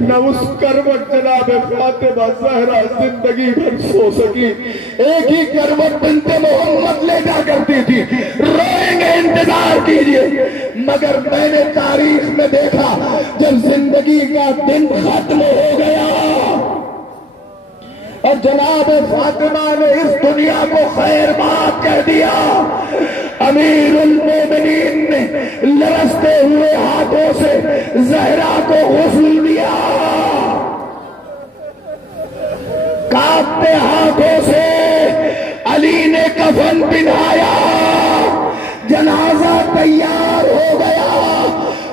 نہ اس کروٹ جناب فاطمہ زہرا زندگی بھر سو سکی۔ ایک ہی کروٹ بنت محمد لے جا کرتی تھی، روئیں گے انتظار کیجئے، مگر میں نے تاریخ میں دیکھا جب زندگی کا دن ختم ہو گیا اور جناب فاطمہ نے اس دنیا کو خیر بات کہہ دیا، امیر المومنین نے لرزتے ہوئے ہاتھوں سے زہرا کو غسل دیا، کانپتے ہاتھوں سے علی نے کفن پہنایا، جنازہ تیار ہو گیا،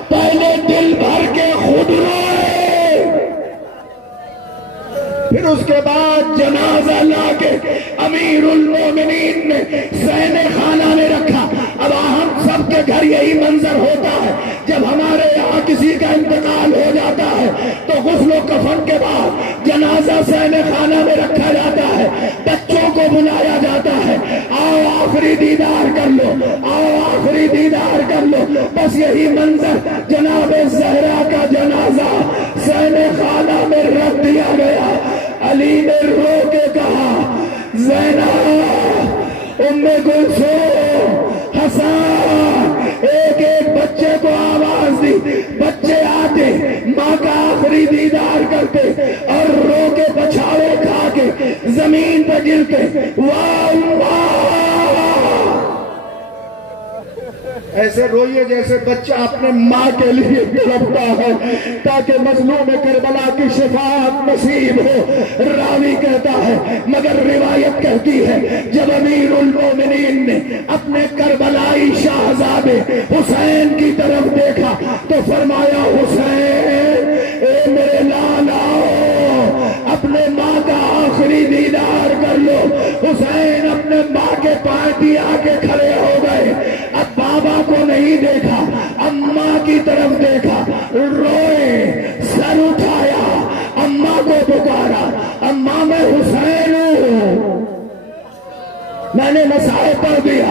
پہلے دل بھر کے خود روئے، پھر اس کے بعد جنازہ لا کے امیر المومنین نے سینے خانہ میں رکھا۔ اب ہم سب کے گھر یہی منظر ہوتا ہے جب ہمارے کے بعد جنازہ صحن خانہ میں رکھا جاتا ہے، بچوں کو بلایا جاتا ہے، آؤ آخری دیدار کر لو، آؤ آخری دیدار کر لو۔ بس یہی منظر جناب زہرا کا جنازہ صحن خانہ میں رکھ دیا گیا۔ علی نے رو کے کہا زینب، ام کلثوم، حسن، ایک ایک بچے کو آواز دی، بچے آتے ماں کا آخری دیدار کرتے اور رو کے پچھاوے کھا کے زمین پہ گرتے، واہ واہ، ایسے روئیے جیسے بچہ اپنے ماں کے لیے تڑپتا ہے تاکہ مظلوم کربلا کی شفاعت نصیب ہو۔ راوی کہتا ہے، مگر روایت کہتی ہے جب امیر المومنین نے اپنے کربلائی شہزادے حسین کی طرف دیکھا تو فرمایا حسین، اے میرے لالا، اپنے ماں کا آخری دیدار کر لو۔ حسین اپنے ماں کے پاس آ کے کھڑے ہو گئے، اب بابا کو نہیں دیکھا، اماں کی طرف دیکھا، روئے، سر اٹھایا، اماں کو پکارا، اماں میں حسین ہوں، میں نے مسائل پڑھ دیا،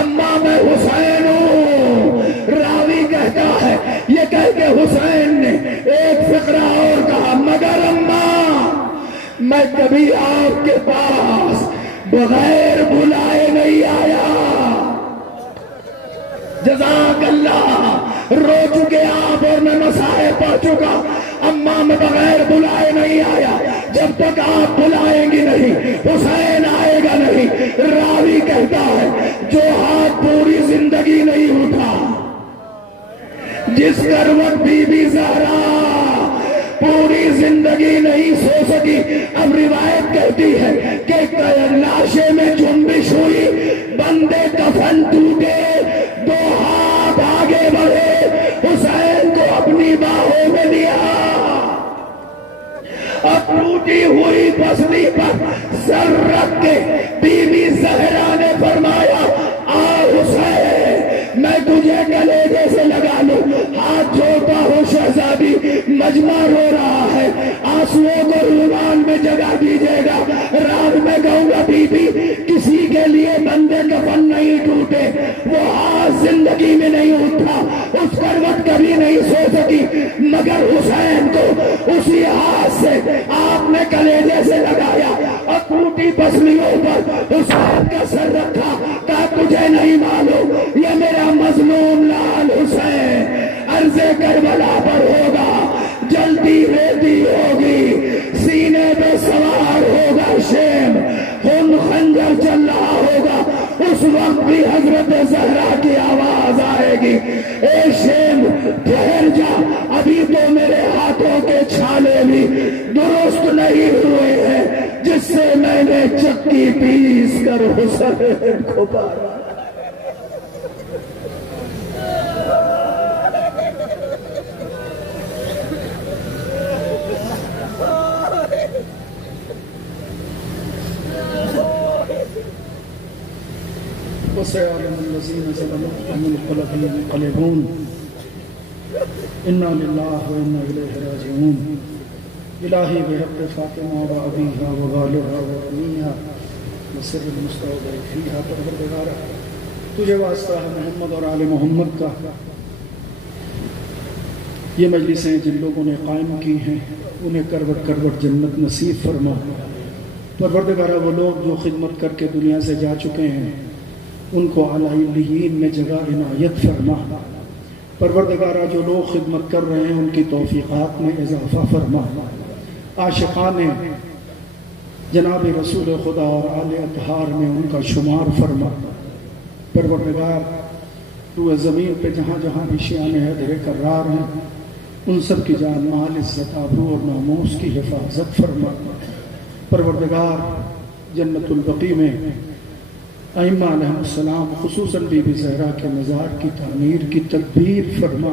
اماں میں حسین ہوں۔ راوی کہتا ہے یہ کہہ کے حسین نے ایک فقرہ اور کہا، مگر اماں میں کبھی آپ کے پاس بغیر بلائے نہیں آیا۔ جزاک اللہ، رو چکے آپ اور میں مسائل پڑھ چکا، اماں میں بغیر بلائے نہیں آیا، جب تک آپ بلائیں گی نہیں حسین آئے گا نہیں۔ راوی کہتا ہے جو ہاتھ پوری زندگی نہیں اٹھا، جس کروٹ بی بی زہرا پوری زندگی نہیں سو سکی، اب روایت کہتی ہے کہ لاشے میں جنبش ہوئی، بندے کفن ٹوٹے، دو ہاتھ آگے بڑھے، حسین کو اپنی باہوں میں لیا، اب ٹوٹی ہوئی پسلی پر سر رکھ کے بی بی زہرا نے فرمایا، آ حسین میں تجھے کلیجے سے لگا لوں۔ ہاتھ جوڑتا ہوں شہزادی، مجمع رو رہا ہے، آنسوؤں کو رومال میں جگہ دیجیے گا۔ رات میں کہوں گا بی بی کسی کے لیے بندے کفن نہیں ٹوٹے، وہ ہاتھ زندگی میں نہیں اٹھا، اس کروٹ کبھی نہیں سو سکی، مگر حسین کو اسی ہاتھ سے آپ نے کلیجے سے لگایا اور ٹوٹی پسلیوں پر حسین کا سر رکھا، کہا تجھے نہیں معلوم یہ میرا مظلوم لال حسین عرض کربلا پر ہوگا، جلدی ریتی ہوگی، سینے پہ سوار ہوگا شیم، خون خنجر چل رہا ہوگا، اس وقت بھی حضرت زہرا کی آواز آئے گی، اے شیم ٹھہر جا، ابھی تو میرے ہاتھوں کے چھالے بھی درست نہیں ہوئے ہیں جس سے میں نے چکی پیس کر حسین کو پارا۔ وسيعلم الذين ظلموا أيُّ القلب ينقلبون إنا لله وإنا إليه راجعون إلهي بحق فاطمة وأبيها وغالها وأميها وسر المستودع فيها پروردگارا تجھے واسطہ ہے محمد اور آل محمد کا، یہ مجلسیں جن لوگوں نے قائم کی ہیں انہیں کروٹ کروٹ جنت نصیب فرما۔ پروردگارا وہ لوگ جو خدمت کر کے دنیا سے جا چکے ہیں ان کو اعلیٰ علیین میں جگہ عنایت فرما۔ پروردگارہ جو لوگ خدمت کر رہے ہیں ان کی توفیقات میں اضافہ فرما۔ عاشقان جناب رسول خدا اور آل اطہار میں ان کا شمار فرما۔ پروردگار روئے زمین پہ جہاں جہاں بھی شیعان حیدر کرار ہیں ان سب کی جان مال عزت آبرو اور ناموس کی حفاظت فرما۔ پروردگار جنت البقیع میں ائمہ علیہ السلام خصوصاً بی بی زہرا کے مزار کی تعمیر کی تدبیر فرما۔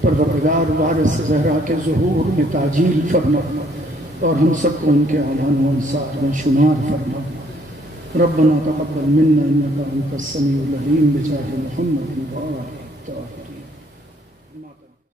پروردگار وارث زہرا کے ظہور میں تعجیل فرما اور ہم سب کو ان کے اعلان و انصار میں شمار فرما۔ ربنا تقبل منا انك انت السميع العليم بجاه محمد وآله الطاهرين۔